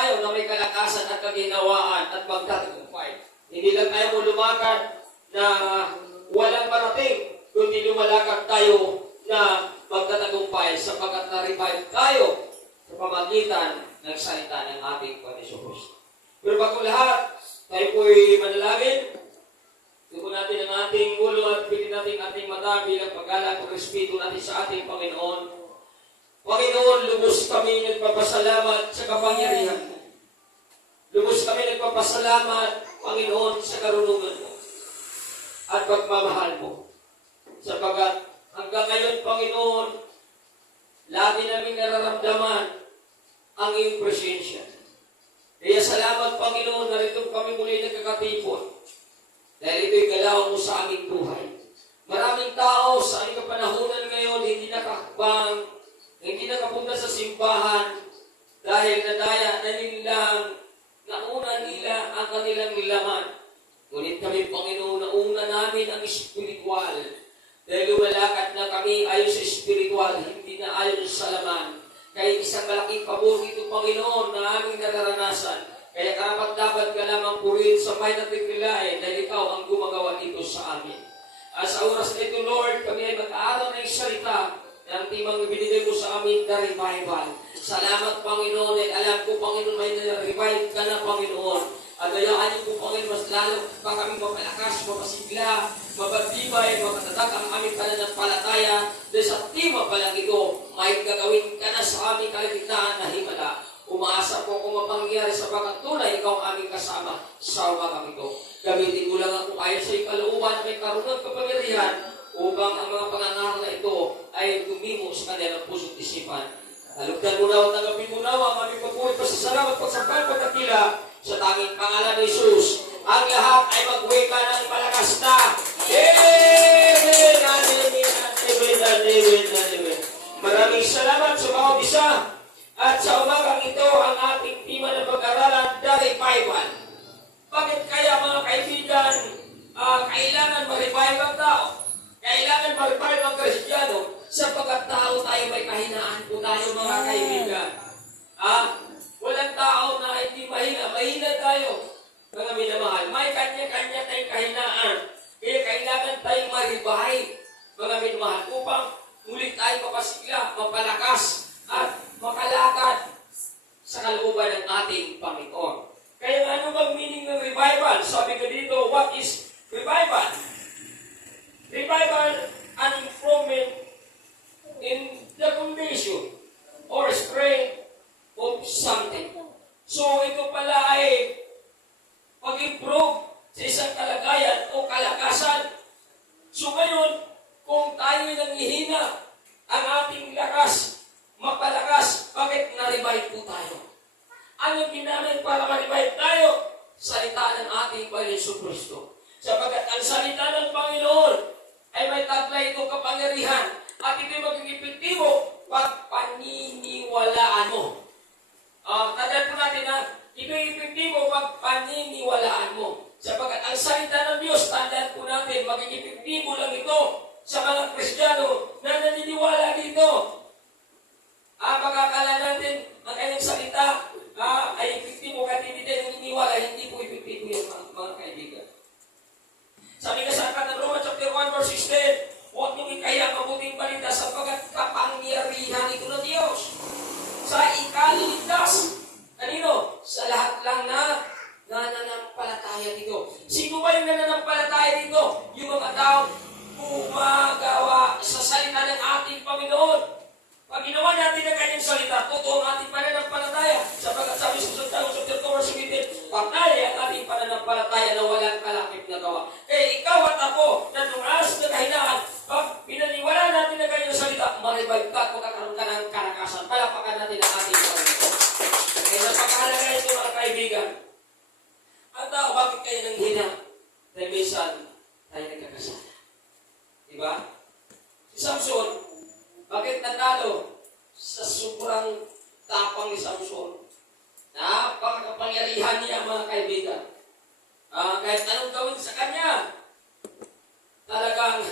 tayo na may kalakasan at kaginawaan at magtatagumpay. Hindi lang tayo lumakad na walang parating, kundi lumalakad tayo na magtatagumpay sapagkat na-revive tayo sa pamagitan ng salita ng ating Panginoon. Pero bago lahat, tayo po'y manalangin. Tugon natin ang ating ulo at pitin natin ating mata bilang paggalang ng Espiritu natin sa ating Panginoon. Panginoon, lubos kami nagpapasalamat sa kapangyarihan mo. Lubos kami nagpapasalamat, Panginoon, sa karunungan mo at pagmamahal mo. Sapagat hanggang ngayon, Panginoon, lagi namin nararamdaman ang iyong presensya. Kaya salamat, Panginoon, na rito kami muli nagkakatipon. Dahil ito'y galaw mo sa aming buhay. Maraming tao sa aming kapanahunan ngayon hindi nakakbang, hindi nakapunta sa simbahan dahil nadaya na nilang nauna nila ang kanilang nilaman. Ngunit kami, Panginoon, nauna namin ang espiritual. Dahil lumalakad na kami ayon sa espiritual, hindi na ayon sa laman. Kaya isang malaking pabor ito, Panginoon, na aming nararanasan. Kaya karapat-dapat ka lamang purihin sa may natikilain dahil ikaw ang gumagawa ito sa amin. Sa oras na ito, Lord, kami ay mag-aaral ng salita ng timang ibinigay mo sa amin na revival. Salamat, Panginoon, at alam ko, Panginoon, may na-revive ka na, Panginoon. At gayaan niyo po, Panginoon, mas lalo pa kami mapalakas, mapasigla, mapagtibay, mapatatag ang aming pananampalataya. Dahil sa tima pa lang ito, may gagawin ka na sa aming kaligtaan na himala. Umaasa po kung mapangyari sa pagkatunay, ikaw ang aming kasama sa umagang ito. Gamitin mo lang ako ayon sa ikalooban, may karunong kapangyarihan upang ang mga pangangaral na ito ay tumimo sa kanilang puso't isipan. Talugdan mo na at tanggapin mo na ang aming pagbuhay pasasalamat, pagsambal, pagkakila sa tanging pangalan ni Jesus. Ang lahat ay magwika ng malakas na. Amen! Amen! Amen! Maraming salamat sa bawat isa. At sa umagang ito, ang ating tema na pag-aralan, the revival. Bakit kaya mga kaibigan, kailangan ma-revive ang tao? Kailangan ma-revive ang Kristiyano sapagkat tao tayo may kahinaan po tayo mga kaibigan. Walang tao na hindi mahina. Mahina tayo, mga minamahal. May kanya-kanya tayong kahinaan. Kaya kailangan tayong ma-revive, mga minamahal, upang muli tayo mapasigla, mapalakas, at makalakad sa kalooban ng ating Panginoon. Kaya ano bang meaning ng revival? Sabi ko dito, what is revival? Revival, an improvement in the condition or strength of something. So ito pala ay pag-improve sa isang kalagayan o kalakasan. So ngayon, kung tayo nanghihina, ang ating lakas mapalakas, bakit na-revive po tayo? Anong ginamit para ma-revive tayo? Salita ng ating Panginoon Kristo. Sapagat ang salita ng Panginoon ay may taglay itong kapangyarihan at ito'y magiging epektibo pag paniniwalaan mo. Tandaan po natin na ito'y epektibo pag paniniwalaan mo. Sapagat ang salita ng Diyos, tandaan po natin, magiging epektibo lang ito sa mga Kristiyano na naniniwala dito. Pagkakala natin, ang kanyang salita ay epektibo kahit hindi tayo naniniwala, hindi po epektibo yan, mga kaibigan. Sabi nga sa aklat ng Roma chapter 1 verse 16, huwag niyong ikaya mabuting balita sapagkat kapangyarihan ito ng Diyos sa ikaliligtas. Kanino? Sa lahat lang na nananampalataya dito. Sino ba yung nananampalataya dito? Yung mga taong gumagawa sa salita ng ating Panginoon. Pag ginawa natin ang kanyang salita, totoo ang ating pananampalataya. Sapagkat sabi sa Santiago chapter 2 verse 17, patay ang ating pananampalataya na walang kalakip na gawa. Kaya ikaw at ako, na tumaas na kahinaan, pag pinaniwala natin ang kanyang salita, ma-revive ka at magkakaroon ka ng kalakasan. Palapakan natin ang ating Panginoon. Kaya napakahalaga ito mga kaibigan. Ang tao, bakit kayo nang hina? Dahil minsan, tayo nagkakasala. Diba? Si Samson, bakit natalo? Sa sobrang tapang ni Samson. Napakakapangyarihan niya mga kaibigan. Kahit anong gawin sa kanya, talagang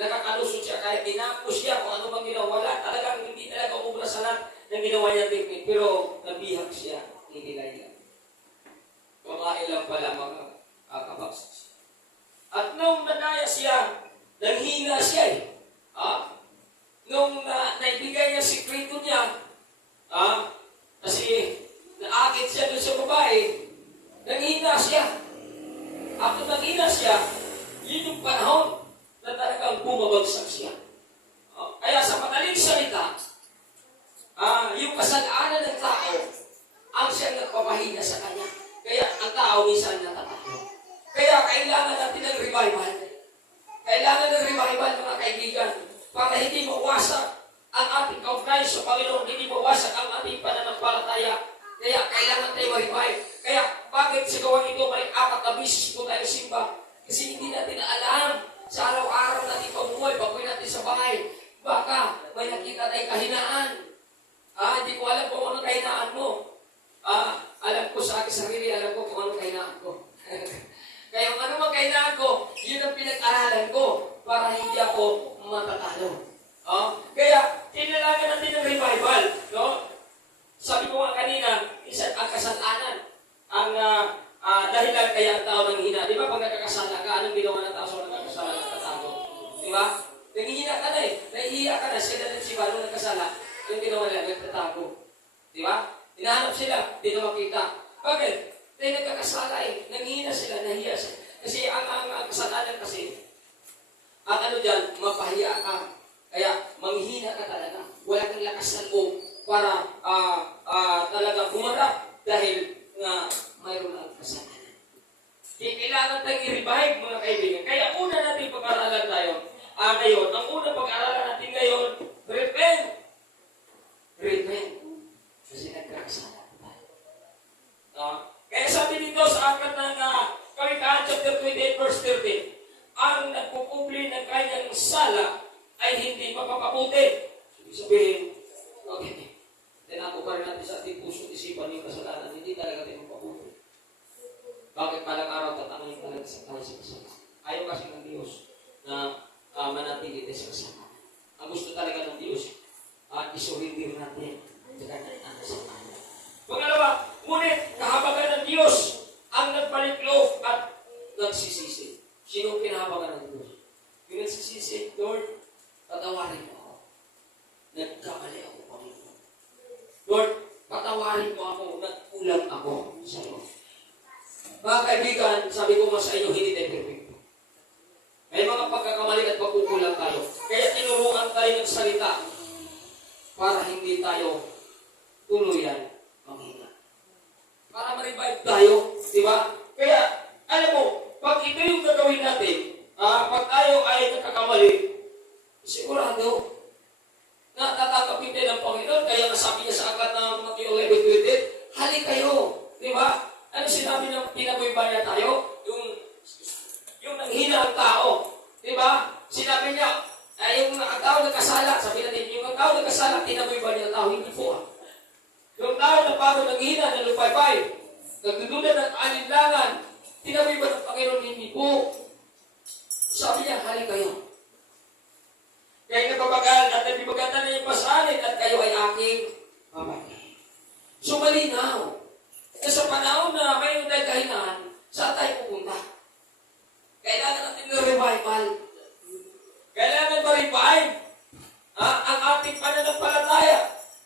nakakalusot siya. Kahit dinapos siya kung ano bang ginawa, talagang hindi talaga umubra sa lahat ng ginawa niya technique. Pero nabihag siya, hindi nila siya doon sa babae, nanghina siya. After nanghina siya, yun yung panahon na talagang bumabagsak siya. Kaya sa madaling salita, yung kasalanan ng tao, ang siyang nagpapahina sa kanya. Kaya ang tao minsan natatalo. Kaya kailangan natin ng revival. Kailangan ng revival, mga kaibigan, para hindi mawasak ang ating kaugnayan sa Panginoon, hindi mawasak ang ating pananampalataya. Kaya kailangan tayo ma-revive. Kaya bakit sa gawang ito may 4 na bisis po tayo simba? Kasi hindi natin alam sa araw-araw natin pamumuhay, pag-uwi natin sa bahay, baka may nakita tayong kahinaan. Hindi ko alam kung anong kahinaan mo. Alam ko sa aking sarili, alam ko kung anong kahinaan ko. Kaya kung ano mang kahinaan ko, yun ang pinag-aralan ko para hindi ako matatalo. Kaya, tinalagan natin ng revival. No? Sabi ko nga kanina, isang ang kasalanan, ang dahilan kaya ang tao nanghihina. Di ba pag nagkakasala ka, anong ginawa ng tao sa nagkakasala? Nagtatago. Di ba? Nanghihina ka na eh. Nahihiya ka na. Sila ng siba nung nagkasala. Anong ginawa nila? Nagtatago. Di ba? Hinahanap sila. Di na makita. Bakit? Dahil nagkakasala eh. Nanghihina sila. Nahiya sila. Kasi ang kasalanan kasi, ang ano dyan, mapahiya ka. Kaya, manghihina ka talaga. Wala kang lakas ng loob para talaga humarap dahil nga mayroon ang kasalanan. Kailangan tayong i-revive, mga kaibigan. Kaya una natin pag-aralan tayo. Ngayon, ang unang pag-aralan natin ngayon, repent. Repent. Kasi nagkakasala tayo. Kaya sabi dito sa aklat ng Kawikaan chapter 28 verse 13, ang nagpupubli ng kanyang sala ay hindi mapapabuti. Sabihin, okay, tinako pa rin natin sa ating puso isipan yung kasalanan, hindi talaga tayo mapabuti. Bakit palang araw tatanungin talaga sa tayo sa kasalanan? Ayaw kasi ng Diyos na manatili tayo sa kasalanan. Ang gusto talaga ng Diyos, isurindir natin sa kanyang kasalanan. Pangalawa, ngunit kahabagan ng Diyos ang nagbalik loob at nagsisisi. Sino kinahabagan ng Diyos? Yung nagsisisi, Lord, patawarin mo ako. Nagkamali ako, Panginoon. Lord, patawarin mo ako. Nagkulang ako sa iyo. Mga kaibigan, sabi ko nga sa inyo, hindi tayo perfecto. May mga pagkakamali at pagkukulang tayo. Kaya tinuruan tayo ng salita para hindi tayo tuluyan manghina. Para ma-revive tayo, di ba? Kaya, alam mo, pag ito yung gagawin natin, pag tayo ay nagkakamali, sigurado na tatanggapin tayo ng Panginoon. Kaya nasabi niya sa aklat ng Matthew 11:28, hali kayo, di ba? Ano sinabi ng pinabuybaya tayo? Yung nanghina ang tao, di ba? Sinabi niya, yung ang tao nagkasala, sabi natin, yung ang tao nagkasala, tinabuybaya niya ang tao, hindi po. Yung tao na bago nanghina, nalupay-pay, nagdududa ng alinlangan, tinaboy ba ng Panginoon? Hindi po. Sabi niya, hali kayo. Kaya napapagal at nabibagatan na yung pasalit at kayo ay aking mamay. So malinaw. Sa panahon na mayroon tayo kahinaan, saan tayo pupunta? Kailangan natin ng revival. Kailangan ma-revive ang ating pananampalataya.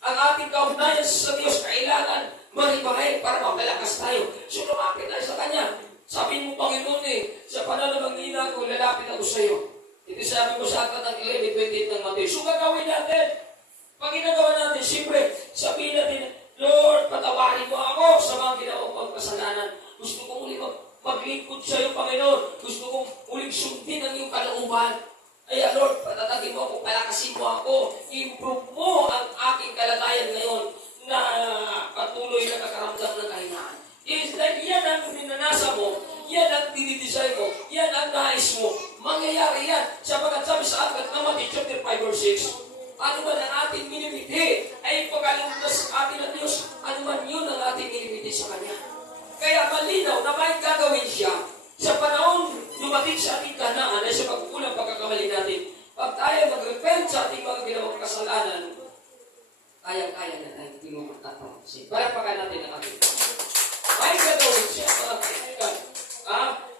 Ang ating kaugnayan sa Diyos, kailangan ma-revive para mapalakas tayo. So lumapit tayo sa Kanya. Sabi mo, Panginoon sa panahon ng hina ko, lalapit ako sa iyo. Ito sabi mo sa aklat ng 11:28 ng Matthew. So gagawin natin. Pag ginagawa natin, siyempre, sabihin natin, Lord, patawarin mo ako sa mga ginawa kong kasalanan. Gusto kong ulit maglingkod sa iyo, Panginoon. Gusto kong ulit sundin ang iyong kalooban. Ay, Lord, patatagin mo ako, palakasin mo ako. Improve mo ang aking kalagayan ngayon na patuloy na kakaramdam ng kahinaan. Is like yan ang dinanasa mo, yan ang dinidesign mo, yan ang nais mo. Mangyayari yan. Sabagat sabi sa aklat ng Matthew chapter 5 verse 6, ano man ang ating minimiti ay pagkalungkas sa atin ng Diyos, ano man yun ang ating minimiti sa Kanya. Kaya malinaw na may gagawin siya sa panahon dumating sa ating kanaan ay sa pagkukulang pagkakamali natin. Pag tayo mag-repent sa ating mga ginawang kasalanan, kaya-kaya na tayo tinumatapaw. Palapakan natin ang ating may gagawin siya, mga kaibigan.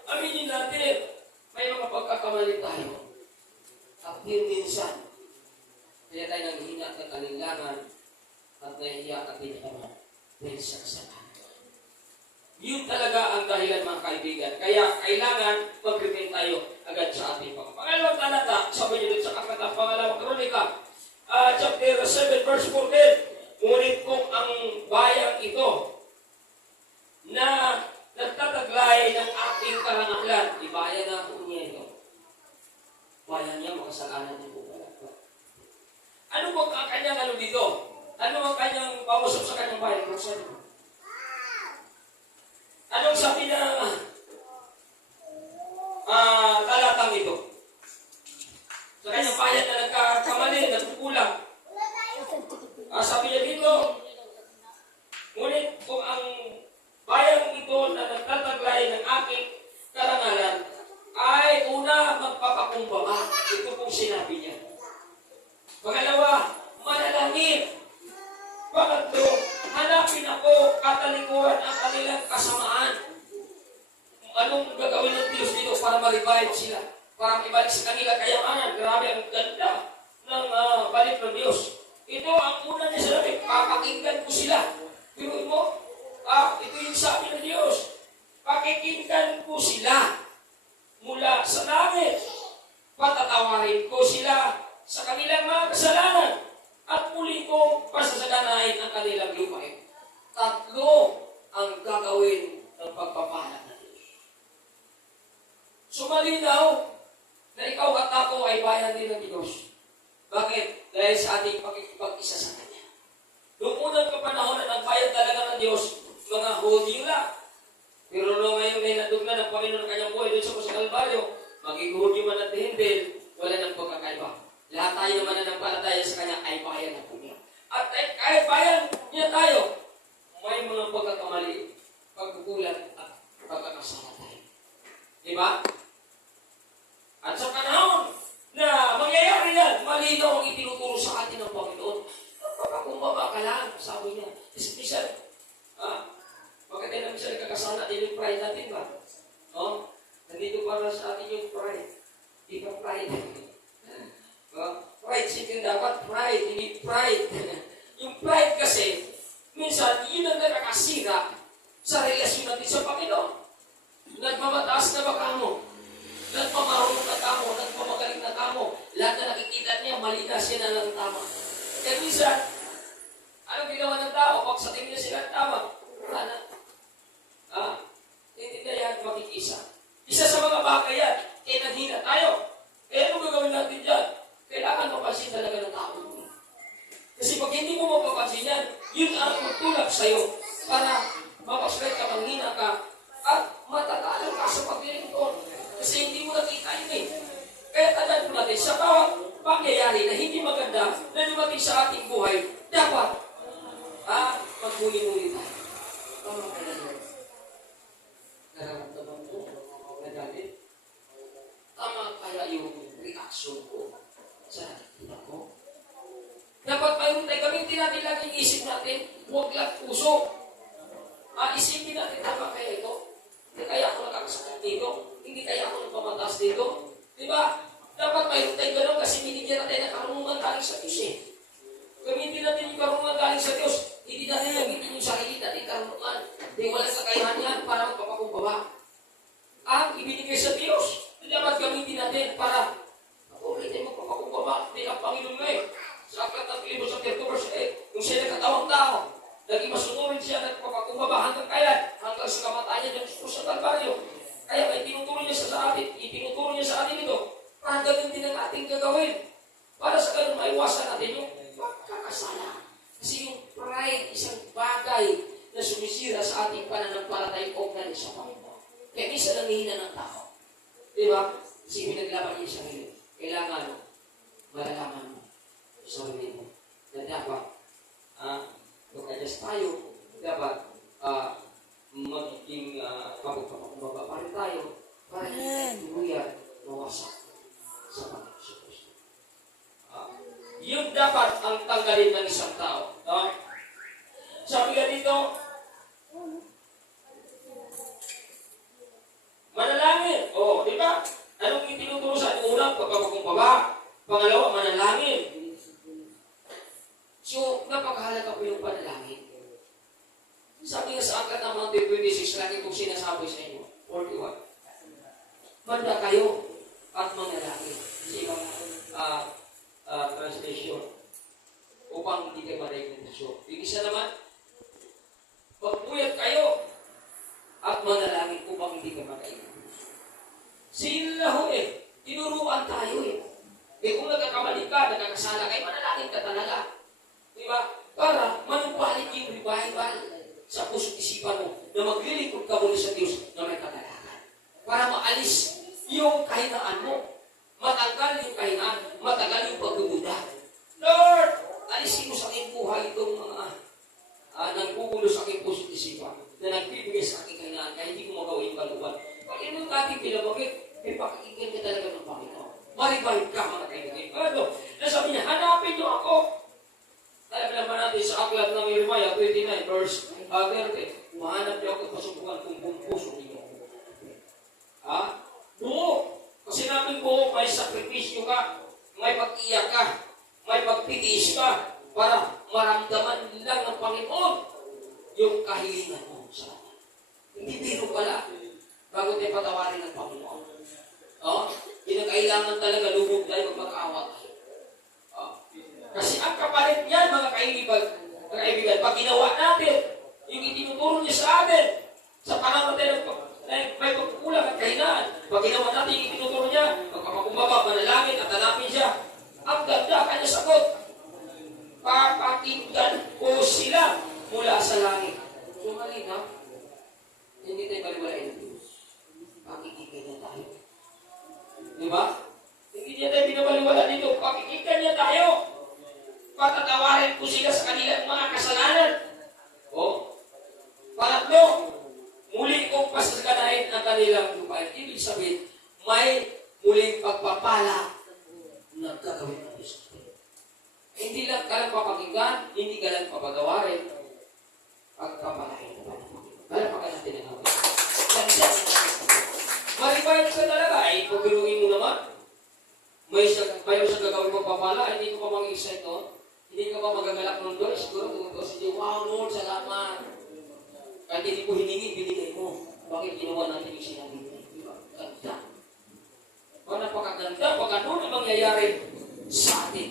Aminin natin, may mga pagkakamali tayo. At minsan, kaya tayo nanghina at alinlangan at nahihiya at hindi naman dahil sa kasalanan. Yun talaga ang dahilan, mga kaibigan. Kaya kailangan mag-repent tayo agad sa ating Panginoon. Pangalawang talata, sabi niyo dito sa aklatang pangalawang kronika, chapter 7, verse 14. Ngunit kung ang bayang ito na nagtataglay ng aking karangalan, ibayan na ako niya ito. Bayan niya, makasalanan niya po pala. Ano bang ang kanyang ano dito? Ano ang kanyang pausap sa kanyang bayan? Anong sabi na talatang ito? Sa kanyang bayan na nagkakamali, nagkukulang. Sabi niya dito, ngunit kung ang bayang ito na nagtataglay ng aking karangalan ay una magpapakumbaba. Ito pong sinabi niya. Pangalawa, manalangin. Pangatlo, hanapin ako katalikuran ang kanilang kasamaan. Anong gagawin ng Diyos dito para ma-revive sila? Para ibalik sa kanila kayamanan. Grabe, ang ganda ng balik ng Diyos. Ito ang una niya sinabi, papakinggan ko sila. Pero ito yung sabi ng Diyos. Pakikinggan ko sila mula sa langit. Patatawarin ko sila sa kanilang mga kasalanan. At muli kong pasasaganahin ang kanilang lupain. Tatlo ang gagawin ng pagpapala ng Diyos. Sumalinaw na ikaw at ako ay bayan din ng Diyos. Bakit? Dahil sa ating pakikipag-isa sa Kanya. Noong unang kapanahon na nagbayan talaga ng Diyos, mga Hudyo lang. Pero ngayon may nadugna ng Panginoon ng kanyang buhay doon sa Kalbaryo, maging Hudyo man at hindi, wala nang pagkakaiba. Lahat tayo naman na nagpalataya sa Kanya ay bayan na po niya. At kahit bayan niya tayo, may mga pagkakamali, pagkukulang at pagkakasala tayo. Diba? At sa panahon na mangyayari yan, malinaw ang itinuturo sa atin ng Panginoon. Pagkakumbaba ka lang, sabi niya. Special, bakit tayo namin siya nagkakasala din yung pride natin ba? Nandito para sa atin yung pride. Di ba pride? Pride seeking dapat pride, hindi pride. Yung pride kasi, minsan, yun ang nakakasira sa relasyon natin sa Panginoon. Nagmamataas na ba kamo? Nagmamarunong na kamo? Nagmamagaling na kamo? Lahat na nakikita niya, mali na siya na lang tama. Kaya minsan, anong ginawa ng tao? Pag sa tingin niya sila tama, wala na. Hindi na yan makikisa. Isa sa mga bagay yan, naghina tayo. Ano gagawin natin dyan? Kailangan mapansin talaga ng tao. Kasi pag hindi mo mapapansin yan, yun ang magtulak sa'yo para mapaswerte ka, manghina ka, at matatalo ka sa paglilingkod. Kasi hindi mo nakita yun eh. Kaya tandaan po natin, sa bawat pangyayari na hindi maganda na lumating sa ating buhay, dapat magmuli-muli tayo. Tama ka na yun. Nararamdaman ko, nagalit. Tama kaya yung reaction ko sa nakikita ko. Dapat mayroon tayo gamitin natin laging isip natin, huwag lang puso. Isipin natin, tama kaya ito? Hindi kaya ako nakakasakit dito? Hindi kaya ako nagpamataas dito? Diba? Dapat mayroon tayo gano'n kasi binigyan natin ng karunungan galing sa Diyos eh. Gamitin natin yung karunungan galing sa Diyos. Hindi natin gamitin yung sarili natin karunungan. Hindi walang kakayahan yan para magpapakumbaba. Ang ibinigay sa Diyos, dapat gamitin natin para ulit tayo magpapakumbaba. Hindi ang Panginoon ngayon. Sa aklat ng Pilipos sa 2 verse 8, kung siya nagkatawang tao, naging masunurin siya nagpapakumbaba hanggang kailan? Hanggang sa kamatayan niya sa Kalbaryo. Kaya itinuturo niya sa atin, itinuturo niya sa atin ito, para gawin din ang ating gagawin. Para sa ganun maiwasan natin yung pagkakasala. Kasi yung pride, isang bagay na sumisira sa ating pananampalatay o galing sa Panginoon. Kaya minsan nanghihina ng tao. Diba? Kasi pinaglaban niya sa sarili. Kailangan malalaman mo sa sarili mo na dapat mag-adjust tayo, dapat magiging pagpapakumbaba pa rin tayo para hindi tuluyan mawasak sa Panginoon sa Kristo. Yun dapat ang tanggalin ng isang tao. Sabi ka dito, manalangin. Di ba? Anong itinuturo sa ating unang pagpapakumbaba? Pangalawa, manalangin. So, napakahalaga po yung panalangin. Sabi nga sa angkat ng Matthew 26, lagi kong sinasabi sa inyo. 41. Manda kayo at manalangin. Sa ibang translation. Upang hindi kayo marayin ng Diyos. Yung isa naman, magpuyat kayo at manalangin upang hindi kayo marayin ng Diyos. Sila ho tinuruan tayo kung nagkakamali ka, nagkakasala kayo, manalangin ka talaga. Diba? Para manumbalik yung revival sa puso't isipan mo na maglilingkod ka muli sa Diyos na may katalakan. Para maalis yung kahinaan mo. Matanggal yung kahinaan. Matanggal yung pagdududa. Lord, alisin mo sa aking buhay itong mga nagpupulo sa aking puso't isipan na nagbibigay sa aking kahinaan kaya hindi ko magawa yung kaluwan. Pag ito natin pinabagit, may pakikinggan ka talaga ng Panginoon. Maribahin ka mga kaibigan. Ano? Nasabi niya, hanapin niyo ako. Alam naman natin sa aklat ng Jeremiah 29 verse 30. Mahanap niyo ako at pasubukan kung buong puso niyo. Buo. Kasi namin buo, may sakripisyo ka, may pag-iyak ka, may pagtitiis ka, para maramdaman lang ng Panginoon yung kahilingan mo sa Kanya. Hindi biro pala bago tayo patawarin ng Panginoon. Kinakailangan talaga lubog tayo magpag-awat. Kasi ang kapalit niyan, mga kaibigan, pag ginawa natin, yung itinuturo niya sa atin, sa panahon natin may pagkukulang at kahinaan, pag ginawa natin yung itinuturo niya, magpapakumbaba, manalangin at hanapin siya, ang ganda kanya sagot. Papakinggan ko sila mula sa langit. So, malinaw, hindi tayo baliwalain ng Diyos. Pakikinggan niya tayo. Diba? Hindi niya tayo binabaliwala dito. Pakikinggan niya tayo. Patatawarin ko sila sa kanilang mga kasalanan. Pangatlo, muli kong pasasaganahin ang kanilang lupain. Ibig sabihin, may muling pagpapala na gagawin ng Diyos. Hindi lang ka lang papakinggan, hindi ka lang papagawarin, pagpapalain naman. Palapakan natin ang gawin. Maribayad ka talaga, pagbiruin mo naman. Mayroon sa gagawin pagpapala, hindi ko pa mag-excite doon. Hindi ka pa magagalak ng doon. Siguro kung ito si wow Lord, salamat. Kahit hindi ko hiningi, binigay mo. Bakit ginawa natin yung sinabi mo? Diba? Ganda. Napakaganda. Pag ano na mangyayari sa atin,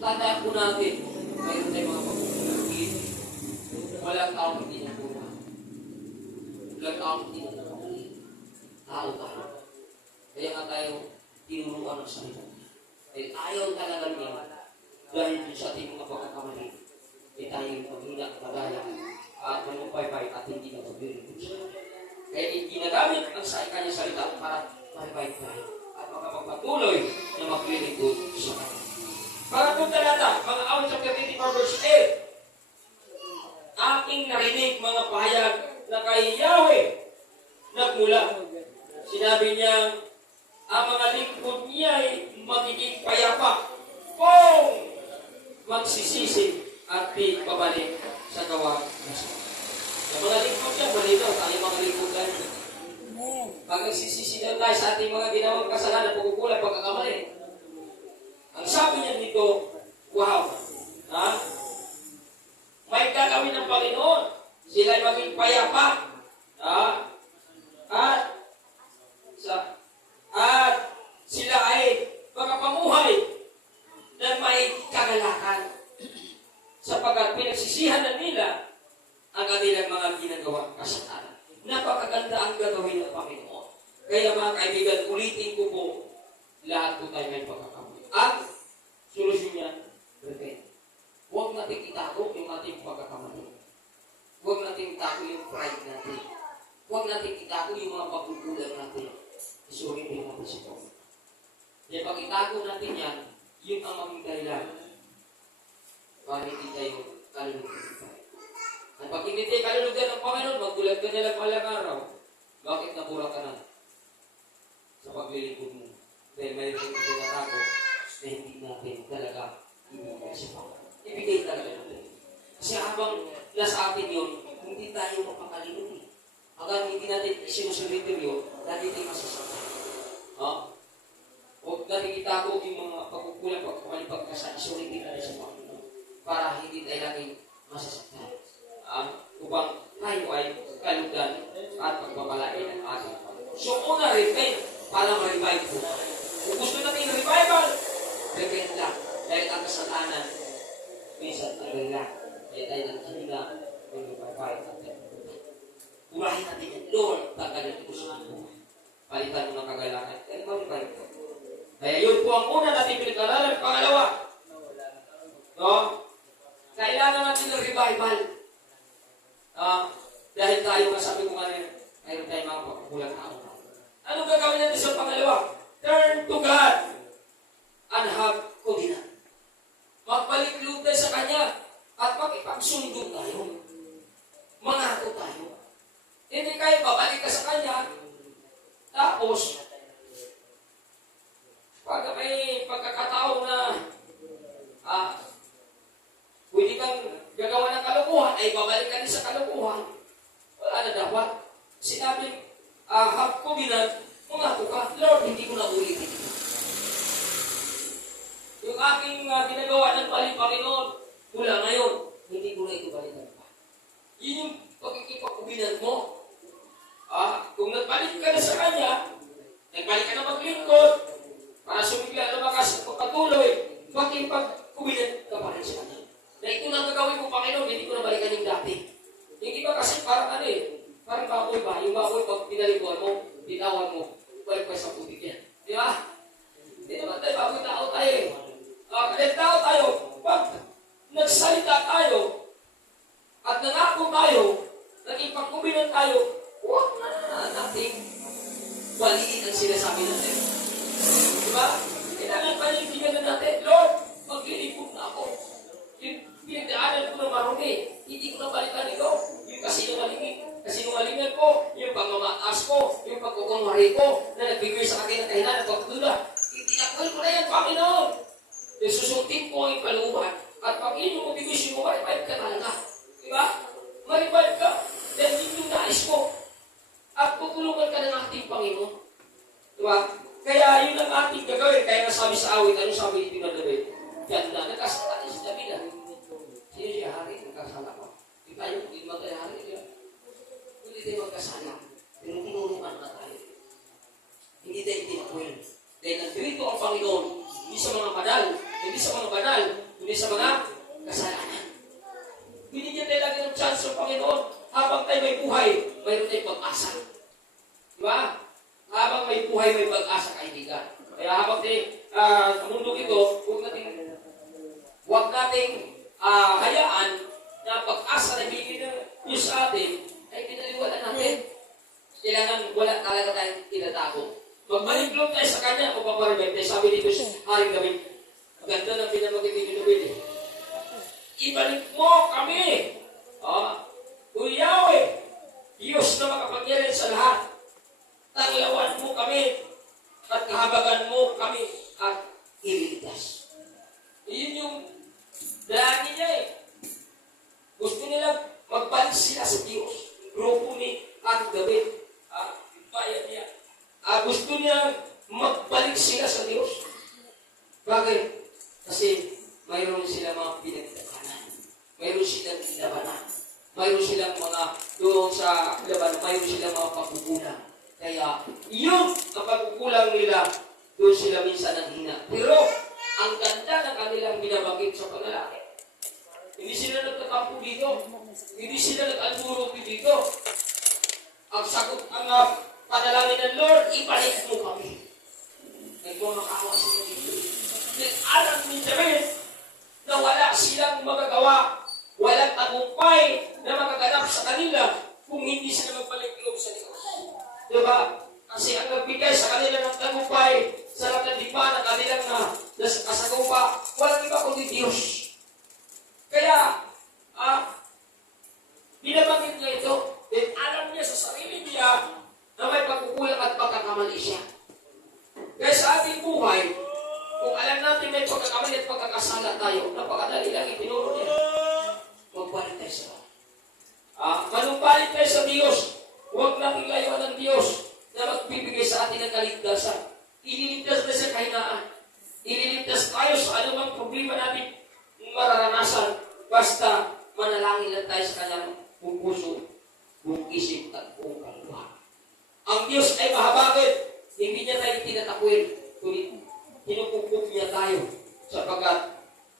tandaan po natin, mayroon tayong mga pagpupulang. Walang taong hindi na pula. Walang taong hindi na nakapuli. Tao tayo. Kaya nga tayo tinuruan ng salita niya. Dahil ayaw talaga niya dahil sa ating mga pagkakamali. Tayo yung paghina, pagdaya, at manumpay-pay at hindi na pagbirin. Kaya ginagamit ang kanyang salita para maribay tayo at makapagpatuloy na maglilingkod sa kanya. Pangatlong talata, mga awit chapter 24 verse 8. Aking narinig mga pahayag na kay Yahweh nagmula. Sinabi niya, ang mga lingkod niya ay magiging payapa kung magsisisi at di babalik sa gawa na siya. Yung mga lingkod niya, malinaw, tayo mga lingkod tayo. Pag nagsisisi daw tayo sa ating mga ginawang kasalanan, pagkukulang, pagkakamali. Ang sabi niya dito, wow, may gagawin ng Panginoon. Sila ay maging payapa. At sila ay makapamuhay ng may kagalakan. Sapagkat pinagsisihan na nila ang kanilang mga ginagawa kasalanan. Napakaganda ang gagawin ng Panginoon. Kaya mga kaibigan, ulitin ko po, lahat po tayo may pagkakamali. At solusyon niya, repent. Huwag natin itago yung ating pagkakamali. Huwag natin itago yung pride natin. Huwag natin itago yung mga pagkukulang natin. Isuhin din natin si Paul. Kaya pag itago natin yan, yun ang maging dahilan para hindi tayo kalulugan. At pag hindi tayo kalulugan ng Panginoon, magbulag ka nilang malang araw. Bakit nabura ka na sa paglilingkod mo? Dahil mayroon ito natago na hindi natin talaga ibigay sa Panginoon. Ibigay talaga natin. Kasi habang nasa atin yun, hindi tayo mapakalimutin. Hanggang hindi natin isinusurrender yun, dahil tayo masasaktan. Huwag natin itago yung mga pagkukulang, pagkukalipag ka sa isurrender natin sa Panginoon para hindi tayo laging masasaktan. Upang tayo tayo ay kalugan at pagpapalain ng ating Panginoon. So, una, repent para ma-revive po. Kung gusto natin revival, repent lang. Dahil ang kasalanan, minsan tagal lang. Kaya tayo ng kanila, may revival natin. Burahin natin yan, Lord, tagalin ko sa buhay. Palitan mo ng kagalakan. Kaya ma-revive po. Kaya yun po ang una natin pinag-alalan. Pangalawa, no? Kailangan natin ng revival. Dahil tayo, sabi ko nga rin, mayroon tayo mga pagkukulang tao. Ano gagawin natin sa pangalawa? Turn to God and have covenant. Magbalik loob tayo sa Kanya at makipagsundo tayo. Mangako tayo. Hindi kayo babalik ka sa Kanya, tapos, pag may pagkakataon na pwede kang gagawa ng kalokohan, ay babalik ka din sa kalokohan. Wala na dapat. Sinabi, have covenant, mangako ka, Lord, hindi ko na ulitin. Yung aking ginagawa ng mali, Panginoon, mula ngayon, hindi ko na ito balikan pa. Yun yung pagkikipag-covenant mo. Kung nagbalik ka na sa Kanya, nagbalik ka na maglingkod, para sumigla na makas pagpatuloy, makipag-covenant ka pa rin sa Kanya. Na ito na gagawin mo, Panginoon, hindi ko na balikan yung dati. Yung iba kasi parang parang baboy ba? Yung baboy, pag pinaliguan mo, bitawan mo, balik pa sa tubig yan. Di ba? Hindi naman tayo, baboy tao tayo eh. Kahit tao tayo, pag nagsalita tayo, at nangako tayo, nagipag-covenant tayo, huwag na natin baliin ang sinasabi natin. Di ba? Kailangan panindigan na natin, Lord, maglilipot na ako. Yung pinagdaanan ko na marumi, hindi ko na balikan ito. Yung kasinungalingan ko, yung pangmamaas ko, yung pagkukunwari ko, na nagbigay sa akin ng kahilan at pagduda. Itinakwil ko na yan, Panginoon. Yung susuntin ko ang ipaluhan. At pag yun yung motivation mo, marivive ka talaga. Diba? Marivive ka. Dahil yun yung nais ko. At tutulungan ka ng ating Panginoon. Diba? Kaya yun ang ating gagawin. Kaya nasabi sa awit, ano sabi ni Tina David? Ganda, nagkasala si David. Sino siya hari? Nagkasala ko. Hindi tayo, hindi naman tayo hari. Hindi tayo magkasala. Pero tinulungan na tayo. Hindi tayo tinakwil. Dahil nandito ang Panginoon, hindi sa mga banal, hindi sa mga kasalanan. Binigyan tayo lagi ng chance ng Panginoon. Habang tayo may buhay, mayroon tayong pag-asa. Diba? Habang may buhay, may pag-asa, kaibigan. Kaya habang tayo, sa mundong ito, huwag nating hayaan na pag-asa na bigyan niyo sa atin, ay pinaliwala natin. Kailangan wala talaga tayong tinatago. Magbalik loob tayo sa Kanya o paparibay tayo. Sabi dito sa Haring David, ganda ng pinamagin ni David. Ibalik mo kami. O Yahweh, Diyos na makapangyarihan sa lahat. Tanglawan mo kami at kahabagan mo kami at ililigtas. Iyon yung dahil niya eh. Gusto nila magbalik sila sa Diyos. Grupo ni Haring David. Bayan niya. Gusto niya magbalik sila sa Diyos. Bakit? Kasi mayroon sila mga pinagdakanan. Mayroon silang labanan. Mayroon silang mga doon sa labanan. Mayroon silang mga pagkukulang. Kaya yung pagkukulang nila, doon sila minsan nanghina. Pero ang ganda ng kanilang binabagit sa panalangin. Hindi sila nagtatampo dito. Hindi sila nag-alburog dito. Ang sagot, ang panalangin ng Lord, ibalik mo kami. Nagmamakawa sila dito. Alam ni David na wala silang magagawa, walang tagumpay na magaganap sa kanila kung hindi sila magbalik loob sa Diyos. Diba? Kasi ang nagbigay sa kanila ng tagumpay, sa nakadipa ng kanilang nasagupa, walang iba kundi Diyos. Kaya, binabagit niya ito, then alam niya sa sarili niya na may pagkukulang at pagkakamali siya. Kaya sa ating buhay, kung alam natin may pagkakamali at pagkakasala tayo, napakadali lang itinuro niya. Magbalik tayo sa manumbalik tayo sa Diyos. Huwag lang ilayuan ng Diyos na magbibigay sa atin ng kaligtasan. Ililigtas na sa kahinaan. Ililigtas tayo sa anumang problema natin mararanasan. Basta manalangin lang tayo sa kanyang puso tatakwil, kundi kinukupok niya tayo sapagkat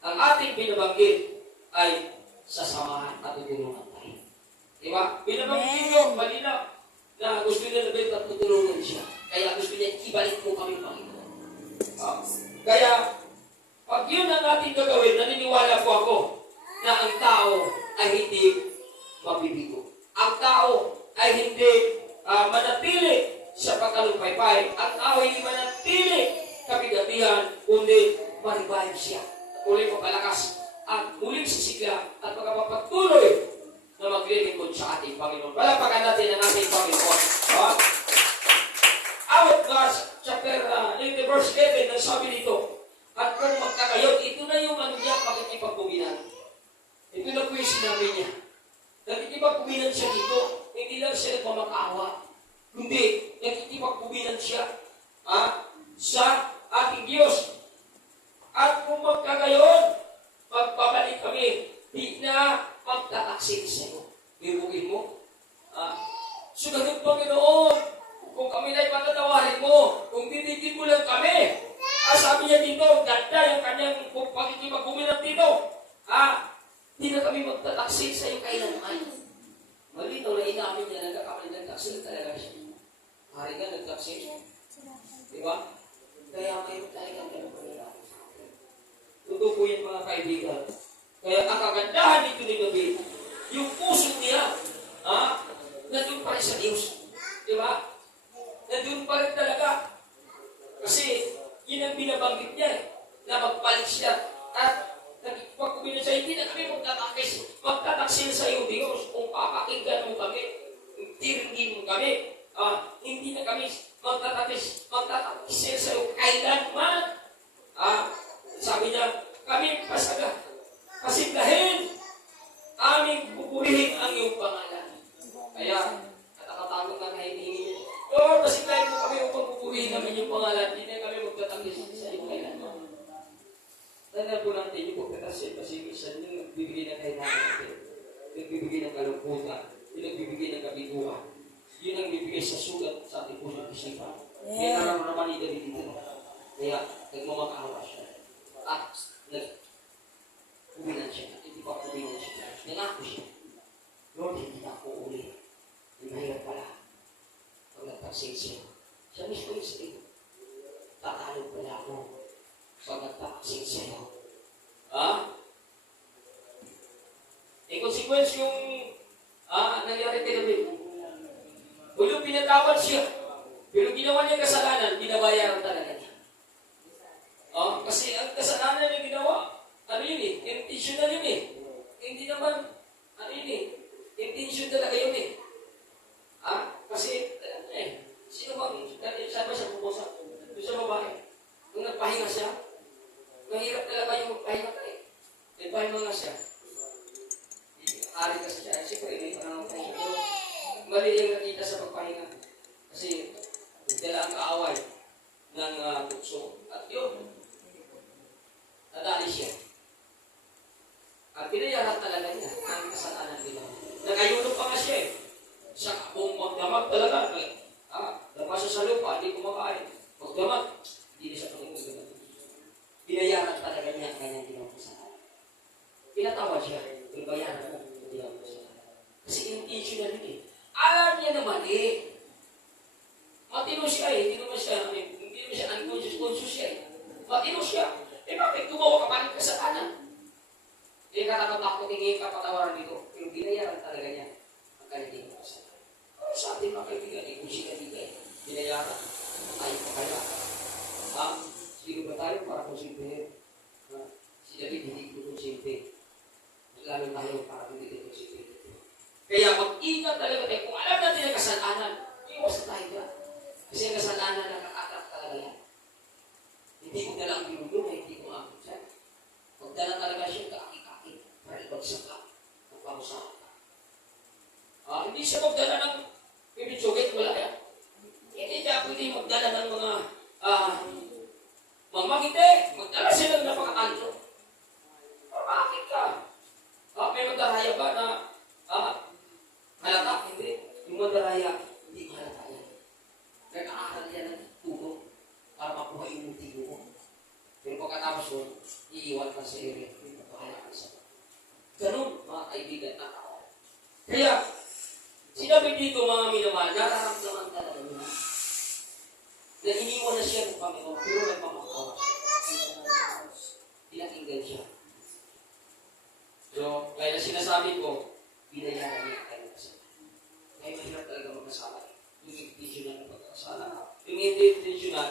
ang ating binabanggit ay sasamahan at tutulungan tayo. Diba? Binabanggit niyo, malinaw, na gusto niya na at tutulungan siya. Kaya gusto niya, ibalik mo kami, Panginoon. Kaya, pag yun ang ating gagawin, naniniwala po ako na ang tao ay hindi mabibigo. Ang tao ay hindi manatili sa pagkalumpaypay. Ang tao ay hindi manatili kabigabihan, kundi maribayan siya. At muling papalakas at muling sisigla at magpapatuloy na maglilingkod sa ating Panginoon. Palapakan natin ang ating Panginoon. Awit nga, chapter 8, verse 11, nagsabi dito, at kung magkakayon, ito na yung niya, pakikipagpuginan. Ito na po yung sinabi niya. Nakikipagpuginan siya dito, hindi lang siya nagmamakaawa, kundi nakikipagpuginan siya sa ating Diyos. At kung magkakayon, magbabalik kami, di na magtataksin sa'yo. Biruin mo. Sugalit Panginoon, kung kami na'y patatawarin mo, kung titigin mo lang kami. Sabi niya dito, ganda yung kanyang pakikipagpuginan dito. Di na kami magtataksin sa'yo kailanman. Malitaw na inamin niya, nagtaksin talaga siya. Hari nga, nagtaksin. Diba? Kaya mayroon talagang ganun Panginoon. Totoo po yan mga kaibigan. Kaya ang kagandahan dito ni David, yung puso niya, nandun pa rin sa Diyos. Diba? Nandun pa rin talaga. Kasi, yun ang binabanggit niya, na magpalit siya. At, nagpagkubinan siya, hindi na kami magtataksil sa iyo, Diyos, kung papakinggan mo kami, tiringin mo kami, hindi na kami magtataksil sa iyo, kailanman. Sabi niya, kami pasiglahin, aming pupurihin ang iyong pangalan. Kaya, katakatakot na hinihingi niya, Lord, pasiglahin mo kami upang pupurihin namin yung pangalan, hindi na kami magtataksil sa iyo, kailanman. Tanda po natin yung pagkatasin kasi minsan yung nagbibigay ng kailangan natin. Nagbibigay ng kalungkutan. Yung nagbibigay ng kabiguan. Yun ang bibigay sa sugat sa ating puso at isipan. Yan ang naman ni David dito. Kaya nagmamakaawa siya. At nagkubinan siya. At hindi pa kubinan siya. Nangako siya. Lord, hindi na ako uli. Yung mahirap pala. Pag nagtaksin siya. Siya mismo yung sabi. Tatalog pala ako. Pag nagtaksin sa'yo. Consequence yung nangyari kay David. Kung pinatawad siya, pero ginawa niya kasalanan, binabayaran talaga niya. Kasi ang kasalanan niya ginawa, intentional yun eh. Hindi naman, intention talaga yun eh. Kasi, sino bang, saan ba siya pupusa? Doon sa babae. Kung nagpahinga siya, mahirap talaga yung magpahinga ka eh. Nagpahinga nga siya. Ari kasi siya. Siyempre, may panahon pahinga. Pero, mali yung nakita sa pagpahinga. Kasi, dala ang kaaway ng tukso. At yun, nadali siya. At pinayaran talaga niya ang kasalanan nila. Nagayunong pa nga siya eh. Sa kung magdamag talaga, damasa sa lupa, hindi kumakain. Magdamag, hindi siya pangingin. Binayaran talaga niya ang kanyang ginawang kasalanan. Pinatawad siya, binayaran talaga ang ginawang kasalanan. Kasi intentional yun eh. Alam niya naman eh. Matino siya eh. Hindi naman siya unconscious siya eh. Matino siya. Bakit gumawa ka pa ng kasalanan? Hindi ka nakatakot, hindi ka patawaran dito. Pero binayaran talaga niya ang kanyang ginawang kasalanan. Sa ating mga kaibigan, kung siya kaibigan, binayaran. Tayo pa kaya. Sige ba tayo para konsimpehin? Si David hindi ko konsimpe. Lalo tayo para hindi ko konsimpe. Kaya mag-ingat talaga tayo. Kung alam natin ang kasalanan, iwas tayo dyan. Kasi ang kasalanan nakakatak talaga yan. Hindi ko nalang binulo, hindi ko maakot siya. Magdala talaga siya kaaki-kaki para ibagsak ka ng parusahan ka. Hindi siya magdala ng bibitsugit, wala yan. Hindi siya pwede magdala ng mga mamangiti, magdala silang napakakanto. Bakit ka? May magdaraya ba na halata? Hindi. Yung magdaraya, hindi halata yan. Nag-aaral yan ng tulong para pagkatapos nun, iiwan ka sa area. Bahala ka sa ganun, mga kaibigan na tao. Kaya, sinabi dito mga minamahal, nararamdaman talaga nila na iniwan na siya ng Panginoon, pero nagmamakawa. Pinakinggan siya. So, kaya na sinasabi ko, binayaran niya tayo kasi. Kaya mahirap talaga magkasala. Yung intentional na pagkakasala. Yung hindi intentional,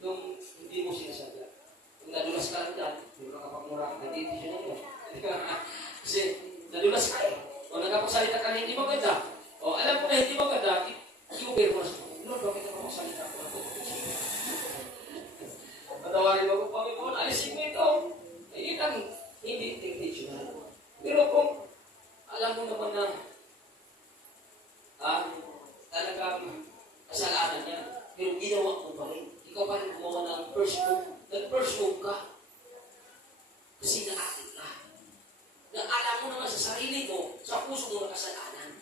yung hindi mo sinasadya. Kung nadulas ka lang dyan, yung nakapagmura, hindi intentional yun. Kasi, nadulas ka eh. O nagkapagsalita ka na hindi maganda. O alam mo na hindi maganda, i-obey mo na sa Panginoon. Lord, bakit ako magsalita ko na ito? Patawarin mo kung Panginoon, alisin mo ito. Ay, yun ang hindi intentional. Pero kung alam mo naman na talagang kasalanan niya, pero ginawa mo pa rin. Ikaw pa rin gumawa ng first move. Nag-first move ka. Kasi naatin ka. Na alam mo naman sa sarili mo, sa puso mo na kasalanan.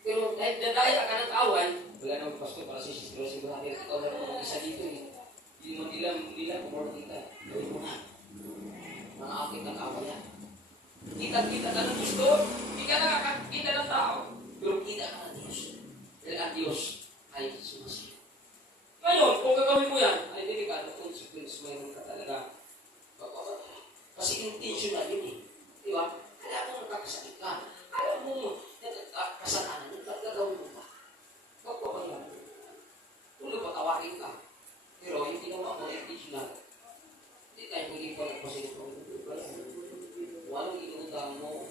Pero dahil dadaya ka ng kawan, wala naman pasto para sa pero sigurado ikaw na naman isa dito eh. Hindi mo nila kumorting ka. Gawin mo na. Mga aking ng kawan yan. Kita ka ng gusto, hindi ka nakakakita ng tao. Pero kita ka ng Diyos. Dahil ang Diyos ay sumasiya. Ngayon, kung gagawin mo yan, ay delikado consequence mayroon ka talaga. Kasi intentional yun eh. Di ba? Alam mo nakakasakit ka. Alam mo kasalanan yun. Gagawin mo ba? Magpapayan. Tuloy patawarin ka. Pero yung ginawa mo intentional, hindi tayo maging pagpapasin ko. Walang inutang mo.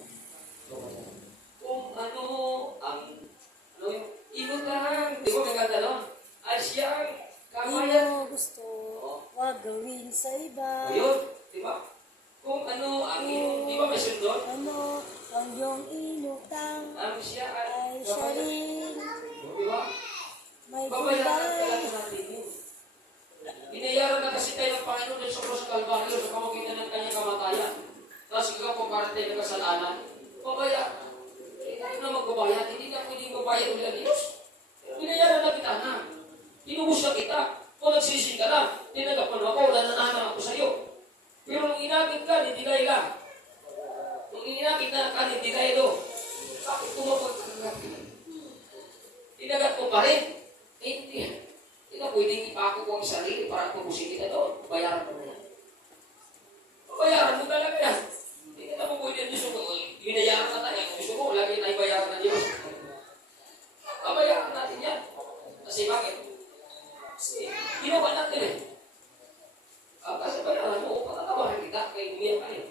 Kung ano ang yung inutang, di ba maganda nun? Ay siyang kamayan. Hindi mo gusto, wag gawin sa iba. Ayun, di ba? Kung ano ang di ba may sundot? Ano ang iyong inutang Ang siya ay siya rin. Di ba? May Babayaran gulay. talaga natin yun. Binayaran na kasi tayo ng Panginoon din sa Cross Calvario sa pamagitan ng kanyang kamatayan. Tapos ikaw kung para tayo ng kasalanan, babayaran. Hindi tayo na magbabayad. Hindi ka pwedeng magbayad ulit ang Diyos. Pero binayaran na kita na. Tinubos na kita. Kung nagsising ka na, tinagap mo na ako, nananahan ako sa iyo. Pero nung inakit ka, hindi kayo lang. Nung inakit na ka, hindi kayo. Bakit tumapagkagat? Tinagat mo pa rin. Hindi. Hindi ka pwedeng ipako ko ang sarili para tubusin kita doon. Bayaran mo na yan. Bayaran mo talaga yan. Hindi ka na po pwede Diyos ko. Binayaran na tayo. Gusto ko, lagi tayo bayaran ng Diyos. Bayaran natin yan. Kasi bakit? Kasi ginawa natin eh. Kasi bayaran mo, patatawarin kita. Kaya umiyak ka eh.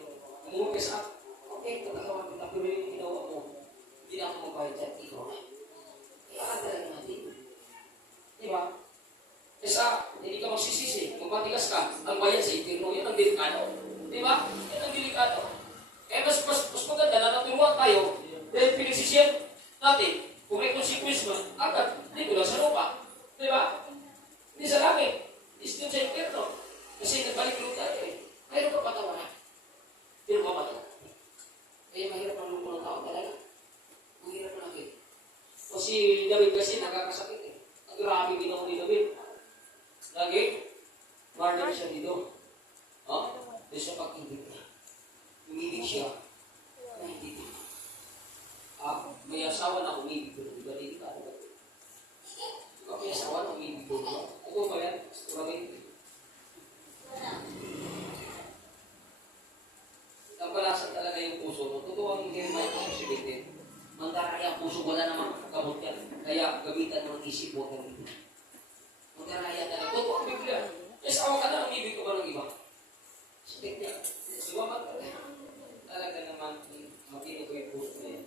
Umuwi ka sa akin. Okay, patatawarin kita. Pero yung ginawa mo, hindi na ako magbayad dyan. Ikaw na. Kaya talaga natin. Diba? Kesa, hindi ka magsisisi. Kung matigas ka, ang bayad sa impirno, yan ang delikado. Diba? Yan ang delikado. Eh, mas maganda na naturuan tayo dahil pinagsisiyan natin, kung may consequence man, agad, dito lang sa lupa. Diba? Hindi sa langit. Istim sa impirno. Kasi nagbalik lang tayo eh. Mayroon ka patawaran. Mayroon ka patawaran. Kaya mahirap ang lupa ng tao talaga. Mahirap na natin. O si David kasi nakakasakit eh. Ang grabe ginawa ni David. Lagi, martyr siya dito. Dito siya pag-ibig niya. Umibig siya. Na hindi dito. May asawa na umibig ko. Diba dito ka? May asawa na umibig ko. Ito ba yan? Maraming. Nagpalasan talaga yung puso mo. Totoo ang Jeremiah ko sa sibitin. Mandaraya ang puso, wala namang kabot yan. Kaya gamitan mo ng isip mo kung ito. Mandaraya talaga. Totoo ang Biblia. May asawa ka na, umibig ko ba ng iba? Sakit niya. Sumamat ka na. Talaga naman, makinig ko yung puso na yan.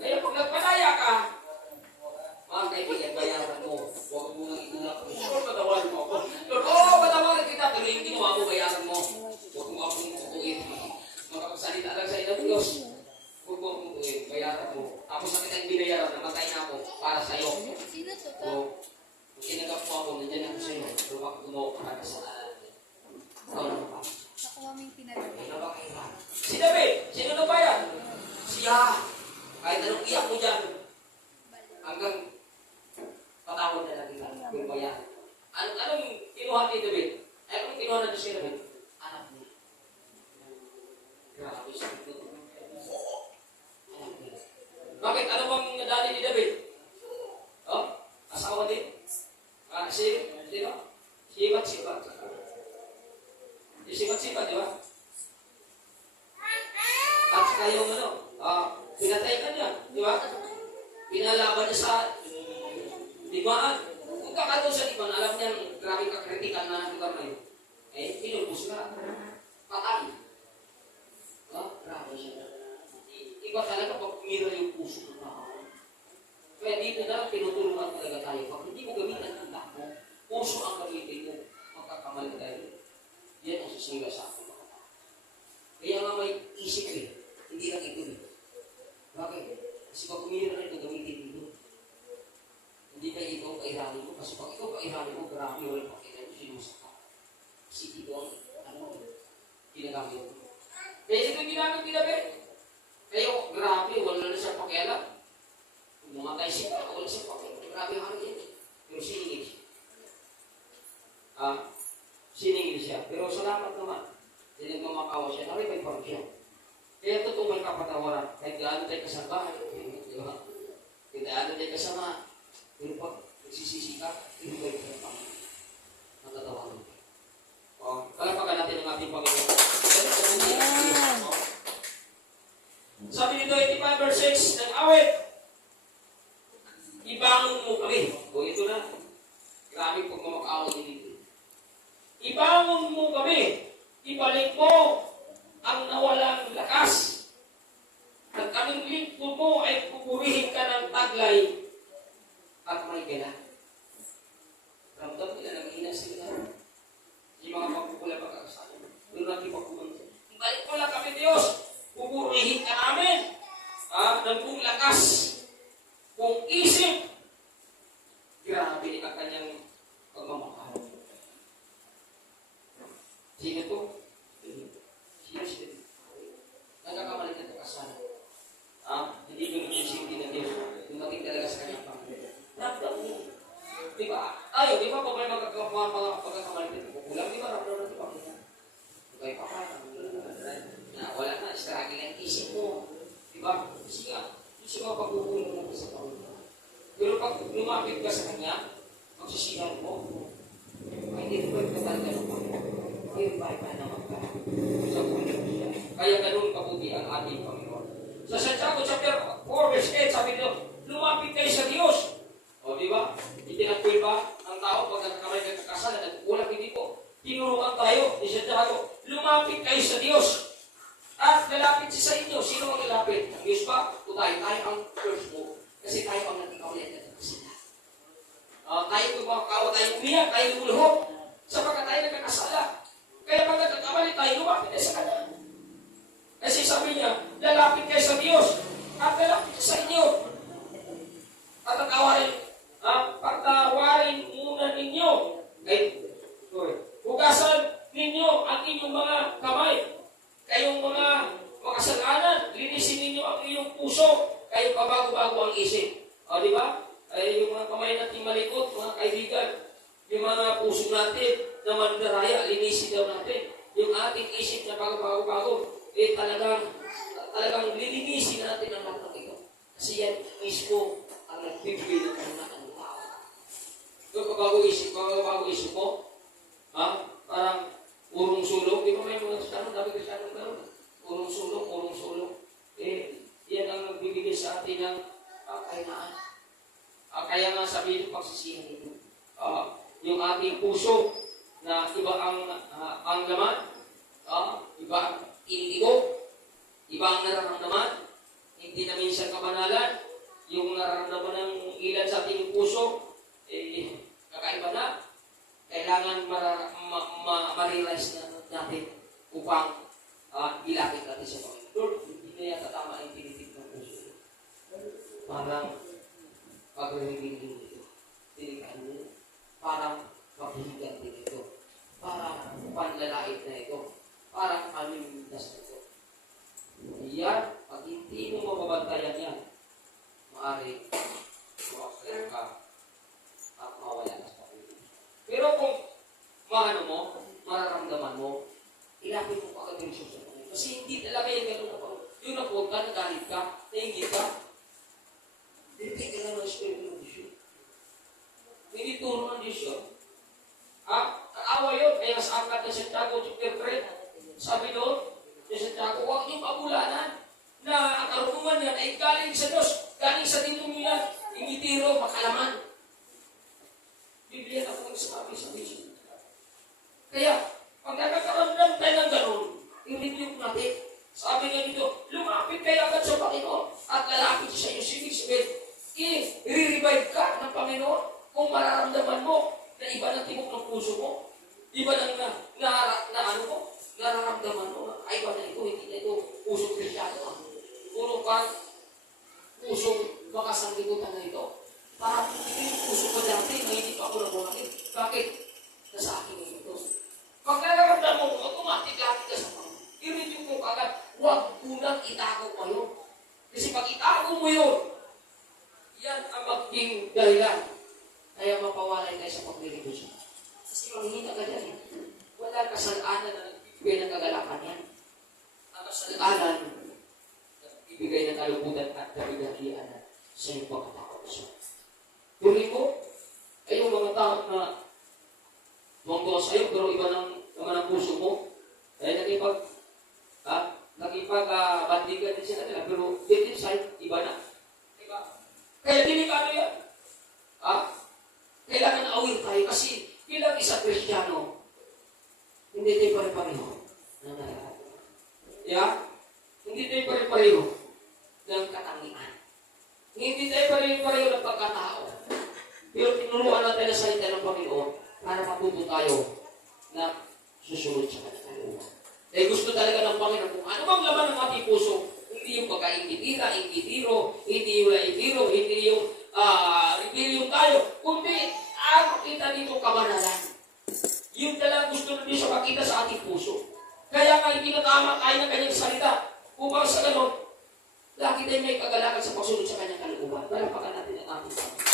Kaya pag nagpalaya ka, mga kaibigan, bayaran mo. Huwag mo nang itulak. Sure, patawarin mo ako. Lord, patawarin kita. Pero yung ginawa mo, bayaran mo. Huwag mo akong tutuin. Makapagsalita lang sa inyo, Diyos. Huwag mo akong tutuin. Bayaran mo. Tapos sa kitang binayaran, namatay na ako para sa iyo. So, kung kinagap mo ako, nandiyan ako sa iyo. Pero ako gumawa para sa ikaw na pa. Nakuha mo yung pinag-alala. Si David, sino na ba yan? Siya. Kahit anong iyak mo dyan, hanggang patawad na lang kita. Yung bayan. Anong kinuha ni David? Anong kinuha na na siya David? Anak niya. Grabe siya. Anak niya. Bakit? Ano bang dati ni David? Oh? Asawa din? Sino? Sibat. Sibat, di ba? At saka yung pinatay ka niya, di ba? Pinalaban niya sa limaan. Kung kakataon sa limaan, alam niya, grabe kakritikal na lugar na yun. Pinulbos ka. Patay. Grabe siya. Iba talaga pag umira yung puso ng tao. Kaya dito na, pinutulungan talaga tayo. Pag hindi mo gamitan ang lahat mo, puso ang gamitin mo, magkakamali tayo. Yan ang sisira sa ako. Kaya nga may isip hindi lang ito Bakit? Kasi pag umira na ito, gamitin dito. Hindi ka ikaw pairali mo. Kasi pag ikaw pairali mo, grabe walang pakita mo, sinusa ka. Kasi ito ang, ginagamit mo. Kaya ito ginamit ginamit. Kaya grabe, wala na siya pakialam. Kung mamatay siya, wala siya pakialam. Grabe ang ano yun. Pero siningil siya. Siningil siya. Pero salamat naman. Nagmamakawa siya. May parang siya. Kaya totoo may kapatawaran. Kahit gaano tayo kasabahan. Di ba? Kahit gaano tayo kasama. Pero pag nagsisisi ka, hindi kayo kapag matatawaran. Kalapakan natin ang ating Panginoon. Sabi nito, 85 verse 6 ng awit. Ibangon mo kami. Ito na. Grabe pag mamakawa dito. Ibangon mo kami. Ibalik mo ang nawalang lakas. At kaming lingkod mo ay pupurihin ka ng taglay at may gala. Ramdam nila naghihina sila. Yung mga pagpupula pagkakasama. Doon natin pagpupunta. Ibalik mo lang kami, Diyos. Pupurihin ka namin. Ng buong lakas. Kung isip. Grabe ang kanyang pagmamahal. Sino to? Siya. Nagkakamali na ito kasama. Hindi ko inisipin ng Diyos. Dumating talaga sa kanyang Panginoon. Ramdam niya. Diba? Di ba pag may pagkakamali na ito? Kulang, di ba? Ramdam na ito Panginoon. Okay, wala na. Struggle ang isip mo. Diba? Kasi nga, isip mo pagkukulang mo sa Panginoon. Pero pag lumapit ka sa Kanya, magsisihan mo, ay hindi ko ito talaga ng Panginoon. Purify ka naman ka sa puno siya. Kaya ganun kabuti ang ating Panginoon. Sa Santiago chapter 4 verse 8, sabi nito, lumapit kayo sa Diyos. Di ba? Itinagpoy ba ang tao pag nagkakamali ng kasalan at kulang hindi po. Tinuruan tayo ni Santiago, lumapit kayo sa Diyos. At lalapit siya sa inyo. Sino ang lalapit? Ang Diyos ba? O tayo ang first mo. Kasi tayo ang nagkakaulit ng kasala. Tayo kumakawa, tayo umiyak, tayo ulhok. Sapagkat tayo nagkakasala. Kaya pag nagkakamali tayo, lumapit tayo sa Kanya. Kasi sabi niya, lalapit kayo sa Diyos at lalapit sa inyo. At pagtawarin muna ninyo. Hugasan ninyo ang inyong mga kamay. Kayong mga makasalanan, linisin ninyo ang inyong puso. Kayong pabago-bago ang isip. Di ba? Yung mga kamay natin malikot, mga kaibigan, yung mga puso natin na mandaraya, linisin daw natin. Yung ating isip na bago-bago, talagang lilinisin natin ang lahat ng ito. Kasi yan mismo ang nagbibigay ng kanunakan ng tao. Yung bago isip mo, parang urong sulong. Di ba may mga tanong, dami ka tanong gano'n? Urong sulong. Yan ang nagbibigay sa atin ng kahinaan. Kaya nga sabihin ng pagsisihan nito. Yung ating puso na iba ang laman, iba ang indigo, iba ang nararamdaman, hindi na minsan kabanalan, yung nararamdaman ng ilan sa ating puso, kakaiba na, kailangan ma-realize na natin upang ilapit natin sa Panginoon. Lord, hindi na yata tama ang tinitig ng puso. Parang pag-review nito, tinigaan mo, parang maghihigan din ito, parang panlalait na ito, parang pamimintas na ito. Yan, pag hindi mo mababantayan yan, maaari mawakil ka at mawala ka sa Panginoon. Pero kung mararamdaman Espiritu ng Diyos yun. Hindi turo ng Diyos yun. Kaawa yun. Kaya sa angkat ng Santiago chapter 3, sabi doon, sa Santiago, huwag niyong pabulanan na ang karunungan yan ay galing sa Diyos, galing sa demonyo yan, hindi tiro, makalaman. Biblia na kung sabi sa Diyos. Kaya, pag nakakaramdam tayo ng gano'n, i-review natin. Sabi nga dito, lumapit kayo agad sa Panginoon at lalapit sa iyo. Ibig sabihin, i-revive ka ng Panginoon kung mararamdaman mo na iba ng tibok ng puso mo. Iba ng nararamdaman mo. Ay, iba na ito, hindi na ito pusong Kristyano. Puro ka, pusong makasanggibutan na ito. Parang hindi puso ko dati, na hindi pa ako nabuhanin. Bakit? Nasa akin ito. Pag nararamdaman mo, automatic lapit ka sa Panginoon. I-review mo agad, huwag unang itago mo yun. Kasi pag itago mo yun, yan ang magiging dahilan. Kaya mapawalay tayo sa paglilingkod siya. Kasi manghihina ka dyan. Walang kasalanan na nagbibigay ng kagalakan yan. Ang kasalanan, nagbibigay ng kalubutan at kabigahian sa iyong pagkatakot siya. Tuloy mo, ay yung mga tao na tuwang-tuwa sa iyo, pero iba naman ang puso mo. Kaya nakipag-bandigan din sila nila, pero deep inside, iba na. Diba? Kaya delikado yan. Kailangan na aware tayo kasi bilang isang Kristiyano, hindi tayo pare-pareho ng nalalaman. Yeah? Hindi tayo pare-pareho ng katangian. Hindi tayo pare-pareho ng pagkatao. Pero tinuruan natin ang salita ng Panginoon para matuto tayo na susunod sa kanya. Eh gusto talaga ng Panginoon kung ano bang laman ng ating puso, hindi yung pagkaingitira, ingitiro, hindi yung laitiro, hindi yung rebellion tayo, kundi makita dito kabanalan. Yun talaga gusto ng Diyos makita sa ating puso. Kaya nga itinatama tayo ng kanyang salita upang sa ganon, lagi tayo may kagalakan sa pagsunod sa kanyang kalooban. Palapakan natin ang ating Panginoon.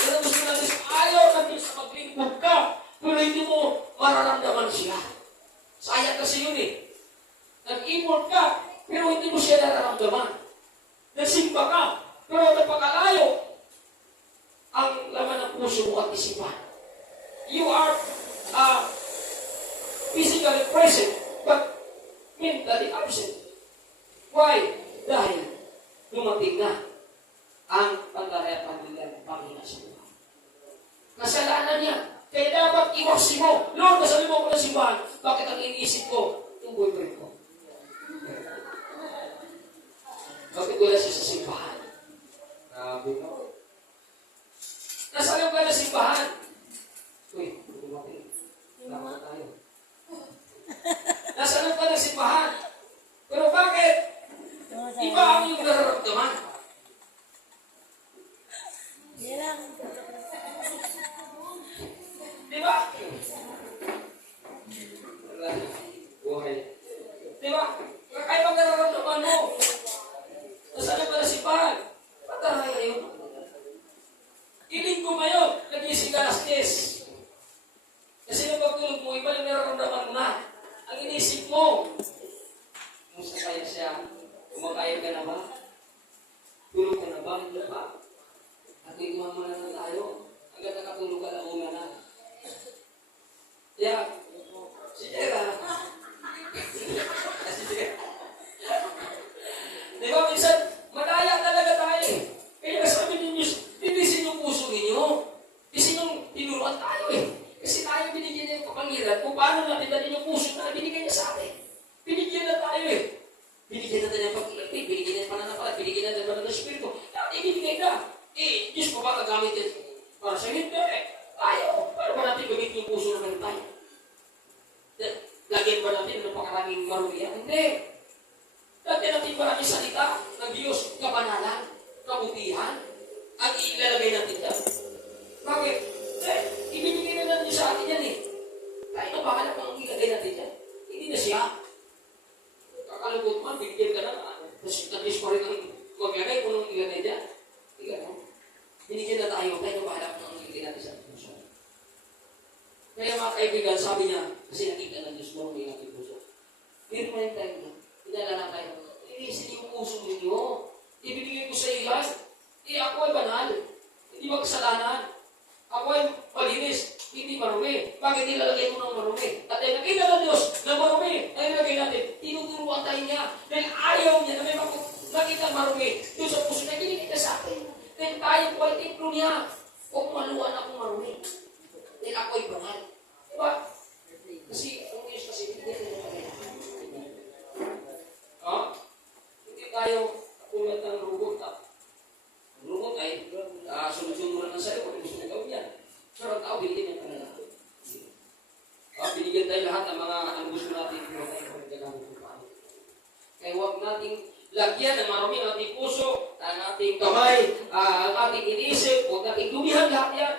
Kaya gusto ng Diyos, ayaw ng Diyos na maglingkod ka, pero hindi mo mararamdaman siya. Sayang kasi yun eh. Nag-import ka, pero hindi mo siya nararamdaman. Nagsimba ka, pero napakalayo ang laman ng puso mo at isipan. You are physically present, but mentally absent. Why? Dahil lumating na ang pagkarayapan ng Panginoon sa buhay. Kasalanan niya. Kaya dapat iwasin mo. Lord, nasabi mo ako ng simbahan. Bakit ang iniisip ko? Yung boyfriend ko. Bakit wala siya sa simbahan? Grabe no. Nasabi ka na simbahan. Uy, lumapit. Tama tayo. Nasabi ka na simbahan. Pero bakit? Iba ang yung nararamdaman. Yan lang. Diba? Buhay. Diba? Kakaibang nararamdaman mo. Nasaan ka na simbahan? Pataray kayo. Iling ko ngayon, nag-ising ka alas 10. Kasi yung pagtulog mo, iba yung nararamdaman mo na. Ang inisip mo. Musta kaya siya? Kumakain ka na ba? Tulog ka na ba? Hindi ba? At ikuhan mo na tayo. Hanggang nakatulog ka na una na. Yeah. Si Jera. Di ba, minsan, madaya talaga tayo eh. Kaya sabi ninyo, tinisin yung puso ninyo. Tinisin yung tinuruan tayo eh. Kasi tayo binigyan niya yung kapangyarihan kung paano natin dali yung puso na binigyan niya sa atin. Binigyan na tayo eh. Binigyan natin yung pag-ibig, binigyan natin pananampalat, binigyan natin ng Espiritu. Dapat ibinigay na. Eh, Diyos pa ba kagamit yan? Para sa hindi eh. Tayo. Paano ba natin gamitin yung puso na meron tayo? Lagyan ba natin ng pakaraming maruya? Hindi. Lagyan natin maraming salita ng Diyos, kabanalan, kabutihan, at ilalagay natin dyan. Bakit? Ibinigay na natin sa atin yan eh. Tayo na bahala kung ilagay natin dyan. Hindi na siya. Kakalugod man, bigyan ka na. Tapos pa rin ang maglagay kung nung ilagay dyan. Binigyan na tayo na bahala kung ilagay natin sa puso. Kaya mga kaibigan, sabi niya, kasi nakita ng Diyos mo, may natin puso. Meron pa rin tayo na. Pinala na tayo. Inisin yung puso ninyo. Ibinigay ko sa iyo yan. Ako ay banal. banal. Hindi ba kasalanan? Ako ay malinis, hindi marumi. Bakit nilalagay mo ng marumi? At ay nakita ng Diyos na marumi, ay nilagay natin. Tinuturuan tayo niya. Dahil ayaw niya na may nakita marumi. Doon sa puso niya, kinikita sa akin. Dahil tayo po ay templo niya. Huwag maluwan akong marumi. Dahil ako ay banal. Diba? Kasi, ang Diyos kasi, hindi tayo nakakailangan. Ha? Hindi tayo katulad ng robot. Ang robot ay sunod-sunod mo lang sa'yo kung gusto mo gawin yan. Pero ang tao, binigyan niya talaga. Binigyan tayo lahat ng mga ang gusto natin. Kaya huwag nating lagyan ng marami ang ating puso, ang ating kamay, ang ating iniisip, huwag nating dumihan lahat yan.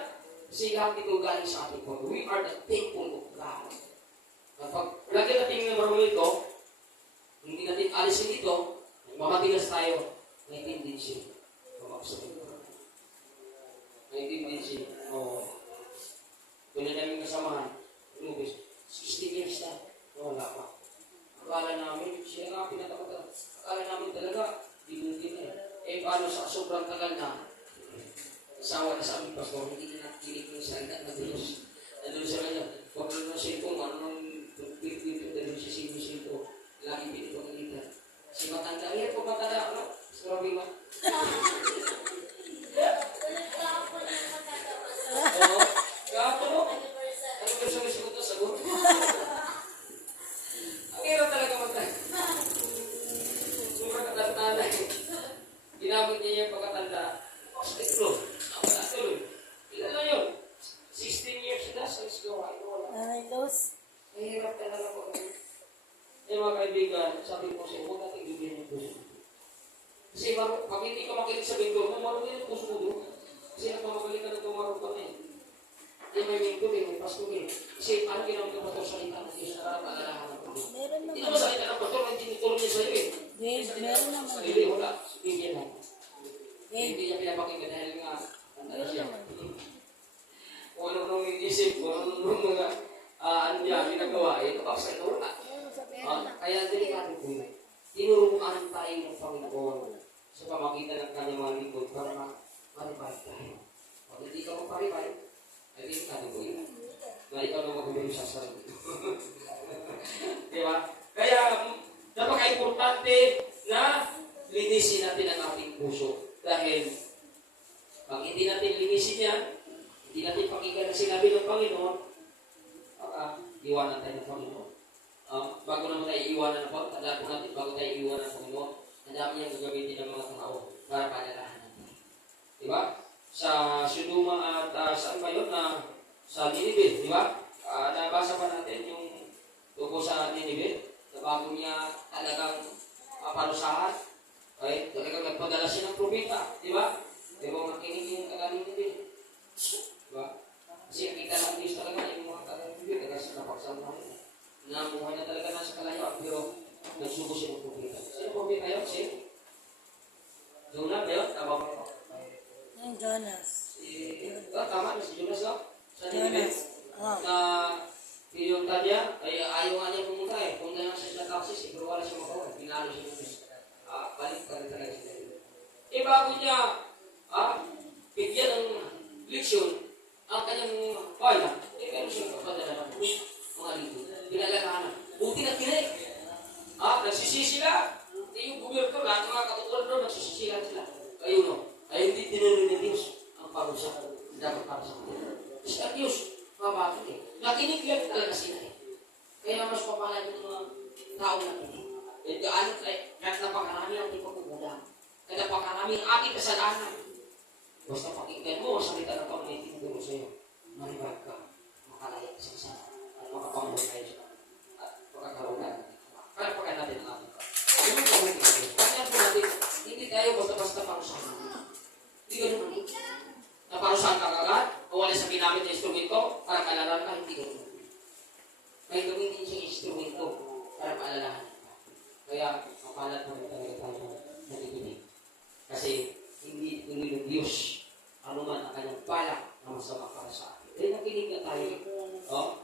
Kasi lahat ito galing sa ating Panginoon. We are the temple of God. Kapag lagyan natin ng marami ito, hindi natin alisin ito, mamatigas tayo, naitindin siya. Naitindin siya. Kung na namin kasamahan, 16 years na, wala pa. Akala namin, siya nga pinatapatan. Akala namin talaga, dinutin na eh. Paano sa sobrang tagal na, asawa na sa aming pastor, hindi na kinig yung salita na Diyos. Nandun sa kanya, huwag na siya kung ano nang pinipin na rin siya sinusinto. Laging pinipagalitan. Si matanda, yan po matanda, ano? Sabi ba? Oo. Kapo no? Ano ba siya masagot na sagot? Ang hirap talaga magtanda. Sobrang katanda eh. Ginamit niya yung pagkatanda. Ito, wala tuloy. Ilan na yun? 16 years na sa gawa. Ay, Los. Ang hirap talaga po. Eh mga kaibigan, sabi ko sa'yo, huwag natin bigyan yung puso. Kasi pag hindi ka makinig sa bingkor, marunong yung puso mo doon. Kasi nagmamagaling ka na tumarong ka na eh. May bingkor eh, may pasto eh. Kasi parang ginamit ng pastor salita ng Diyos na parang paalalahan ng Panginoon. Meron Hindi naman. naman salita ng pastor, hindi tinutulong niya sa'yo eh. Meron naman. Sarili, wala. Bigyan lang. Eh, Hindi niya pinapakinggan dahil nga, ano siya. naman. Kung ano nung inisip, kung ano nung mga ano niya, ginagawa, eh, kapag ito wala. Kaya delikado po yun. Tinuruan tayo ng Panginoon sa pamagitan ng kanyang mga lingkod para maribay tayo. Pag hindi ka maparibay, ay delikado po yun. Na ikaw na magulo sa sarili. Diba? Kaya, napaka-importante na linisin natin ang ating puso. Dahil, pag hindi natin linisin yan, hindi natin pakinggan ang sinabi ng Panginoon, iwanan tayo ng Panginoon. Bago naman tayo iiwanan ng Panginoon, tandaan po natin, bago tayo iiwanan ng Panginoon, ang dami niyang gagamitin ng mga tao para paalalahanan natin. Diba? Sa Sodoma at saan ba yun? Sa Nineveh, diba? Nabasa pa natin yung tungkol sa Nineveh, na bago niya talagang parusahan, okay? Talagang nagpadala siya ng propeta, diba? Pero makinig yung kagaling Nineveh. Diba? Kasi nakita ng Diyos talaga yung mga kagaling Nineveh, talaga sa napagsama nila. Namuhay na talaga nasa kalayaan, pero nagsubo siya ng propeta. Sino propeta yun? Si Jonah ba yun? Tama ba ito? Yung Jonas. Tama na si Jonas lang? Sa Nineveh? Jonas. Oh. Na pinunta niya, ay ayaw nga niya pumunta eh. Punta lang siya sa taxis, pero wala siya makawa. Pinalo siya ng Diyos. Balik ka rin talaga siya. Eh bago niya, bigyan ng leksyon, ang kanyang bayan, meron siyang kapadala ng mga lito. Pinalalahanan. Buti na kinig. Nagsisisi sila. Yung gobyerno, lahat ng mga katutulad doon, nagsisisi sila. Kayo no, ay hindi tinuloy ng Diyos ang parusa. Dapat para sa kanila. Kasi ang Diyos, bakit eh? Nakinig lang talaga sila eh. Kaya mas papalay ng mga tao nakinig. At gaano tayo, kahit napakarami ang ating pagkukulang. Kahit napakarami ang ating kasalanan. Basta pakinggan mo, salita ng Panginoon, tinuturo sa iyo. Maribag ka, makalaya sa isa. At makapangunan tayo siya. At makakaroon natin. Kaya pagkain natin ang ating ka. Yung gawin natin. Kanya po natin, hindi tayo basta-basta parusahan. Hindi ganun. Naparusahan ka agad, o wala sa ginamit na instrumento, para kalaran ka, hindi ganun. May gawin din siyang instrumento para paalalahan ka. Kaya, mapalat mo rin talaga tayo nakikinig. Kasi, hindi tuloy ng Diyos ano man ang kanyang balak na masama para sa atin. Eh, nakinig na tayo.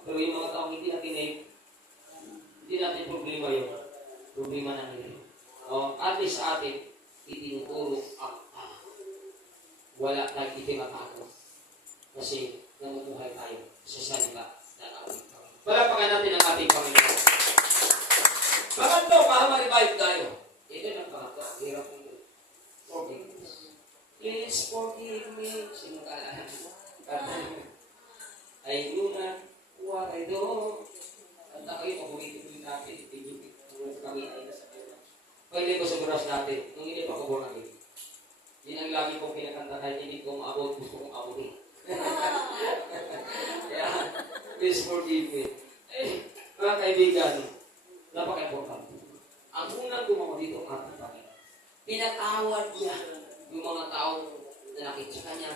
Pero yung mga taong hindi nakinig, hindi natin problema yun. Problema na nila. At least sa atin, itinuturo ang wala nag-itinatago. Kasi namumuhay tayo sa salita na naawit kami. Palapakan natin ang ating Panginoon. Pangatlo, para ma-revive tayo. Ito lang pangatlo. Hirap mo yun. Forgiveness. Please forgive me. Sino ka lang? I do not what I do. At ako'y paborito natin. Kami ay nasa Pilipinas. Pwede ko sa buras natin. Nung hindi pa ko born again. Yun ang lagi kong pinakanta kahit hindi ko maabot. Gusto kong abutin. Kaya, please forgive me. Mga kaibigan, napaka-important. Ang unang gumawa dito ang ating Panginoon. Pinatawad niya yung mga taong nanakit sa Kanya,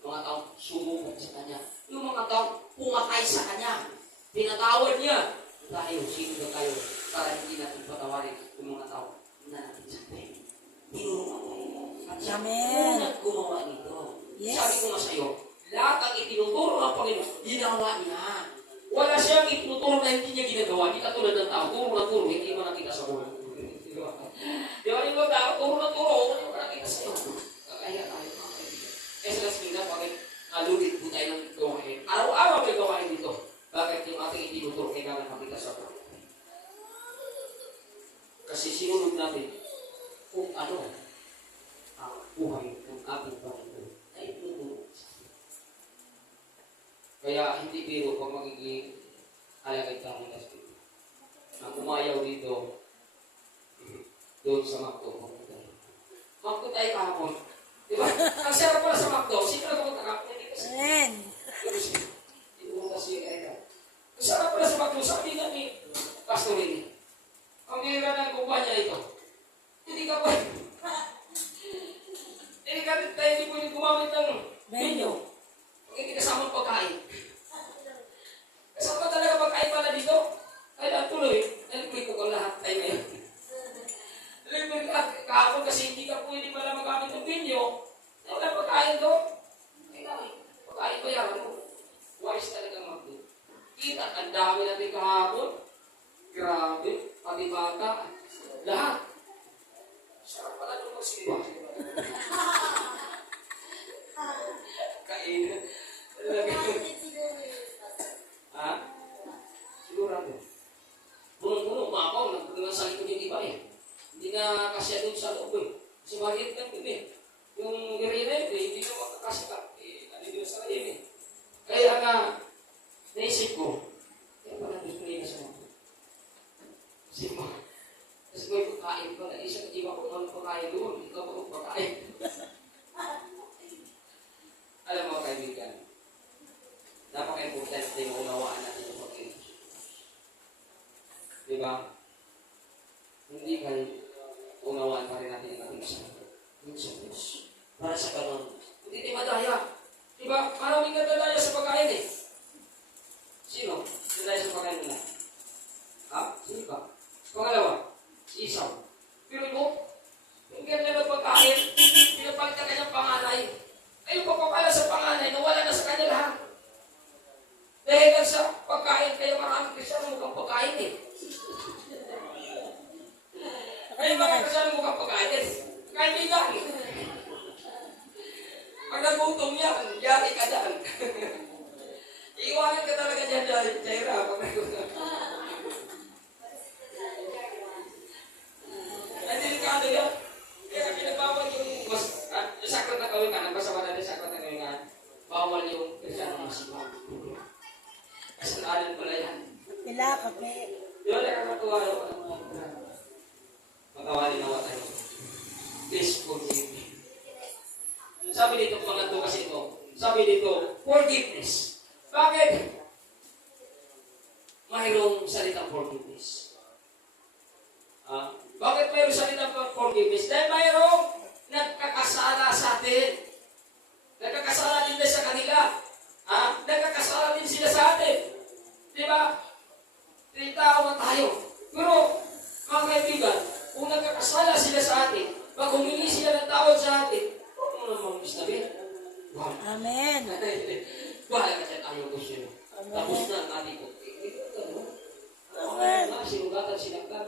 mga taong sumubok sa Kanya, yung mga taong pumatay sa Kanya. Pinatawad niya. Tayo, sino na tayo para hindi natin patawarin yung mga taong nanakit sa Kanya. Tinurungan tayo. At siya unang gumawa nito. Yes. Sabi ko nga sa'yo, lahat ang itinuturo ng Panginoon, ginawa niya. Wala siyang itinuturo na hindi niya ginagawa. Hindi katulad ng tao, turo na turo, hindi mo nakita sa buhay. Di ba yung tao, turo na turo, hindi mo nakita sa iyo. Kaya tayo mga kaibigan. Kaya sa lasmina, bakit nalulit po tayo ng gawain? Araw-araw may gawain dito. Bakit yung ating itinuturo kailangan makita sa buhay? Kasi sinunod natin kung ano ang buhay ng ating Panginoon ay tinuturo sa atin. Kaya hindi biro pag magiging alagay tayo ng Espiritu. Ang umayaw dito, doon sa McDo. McDo tayo kahapon. Diba? Ang sarap pala sa McDo. Sino na pumunta kahapon? Hindi kasi. Amen. Hindi pumunta si Eda. Ang sarap pala sa McDo. Sabi nga ni Pastor Rini. Ang bihira ng kumpanya ito. Hindi ka pwede. Hindi ka tayo hindi pwede gumamit ng menu. Pag hindi kasama pagkain. Kasama talaga pagkain pala dito. Kaya tuloy. Nalipay ko kang lahat tayo ngayon. Kahapon kasi hindi ka pwede pala magamit ng video. Wala pagkain doon. Pagkain ko yan. Wise talaga mag-do. Kita, ang dami natin kahapon. Grabe. Pati bata. Lahat. Sarap pala doon magsiwa. Kain. Ha? Sigurado. Punong-punong, umapaw. Nagpunong sa likod yung iba eh. Hindi na kasya doon sa loob eh. Kasi maliit lang doon eh. Yung gire-red eh, hindi na makakasya ka. Ano yun sa kalim eh. Kaya nga, naisip ko, kaya pala gusto nila sa mga. Kasi may pagkain ko, naisip ko, iba ko mga pagkain doon. Ikaw pa kong pagkain. Alam mo kaibigan, napaka-important na yung unawaan natin yung pagkain. Diba? Hindi kayo unawaan pa rin natin yung ating Diyos. Para sa ganun. Hindi tayo madaya. Diba? Maraming nadadaya sa pagkain eh. Sino? Nadaya sa pagkain nila? Ha? Sino ka? Pangalawa, si Isaw. Pero mo, yung ganda ng pagkain, pinapalit na kanyang panganay. Ay, yung pagpapala sa panganay, nawala na sa kanya lahat. Dahil lang sa pagkain, kaya maraming Kristiyan mukhang pagkain eh. Kaya mga kasama mukhang pagkain. Kaibigan. Pag nagutom yan, yari ka dyan. Iiwanan ka talaga dyan dyan, Jaira. Pag nagutom. Ay, delikado yan. Kaya pinagbawal yung sakrat na kawin ka, nabasama natin sakrat na kawin ka, bawal yung Kristiyan ng masipaw. Kasalanan pala yan. Pila, kape. Yun, nakakatuwa yung magawali na tayo. Please forgive me. Sabi dito, pangatlo kasi ito. Sabi dito, forgiveness. Bakit? Mayroong salitang forgiveness. Bakit mayroong salitang forgiveness? Dahil mayroong nagkakasala sa atin. Nagkakasala din sa kanila. Nagkakasala din sila sa atin. Diba? Tao man tayo. Pero, mga kaibigan, kung nagkakasala sila sa atin, pag humingi sila ng tawad sa atin, huwag mo namang isnabi. Amen. Bahala ka dyan, ayaw ko siya. Tapos na ang ating ko. Amen. Sinugatan sinagtan.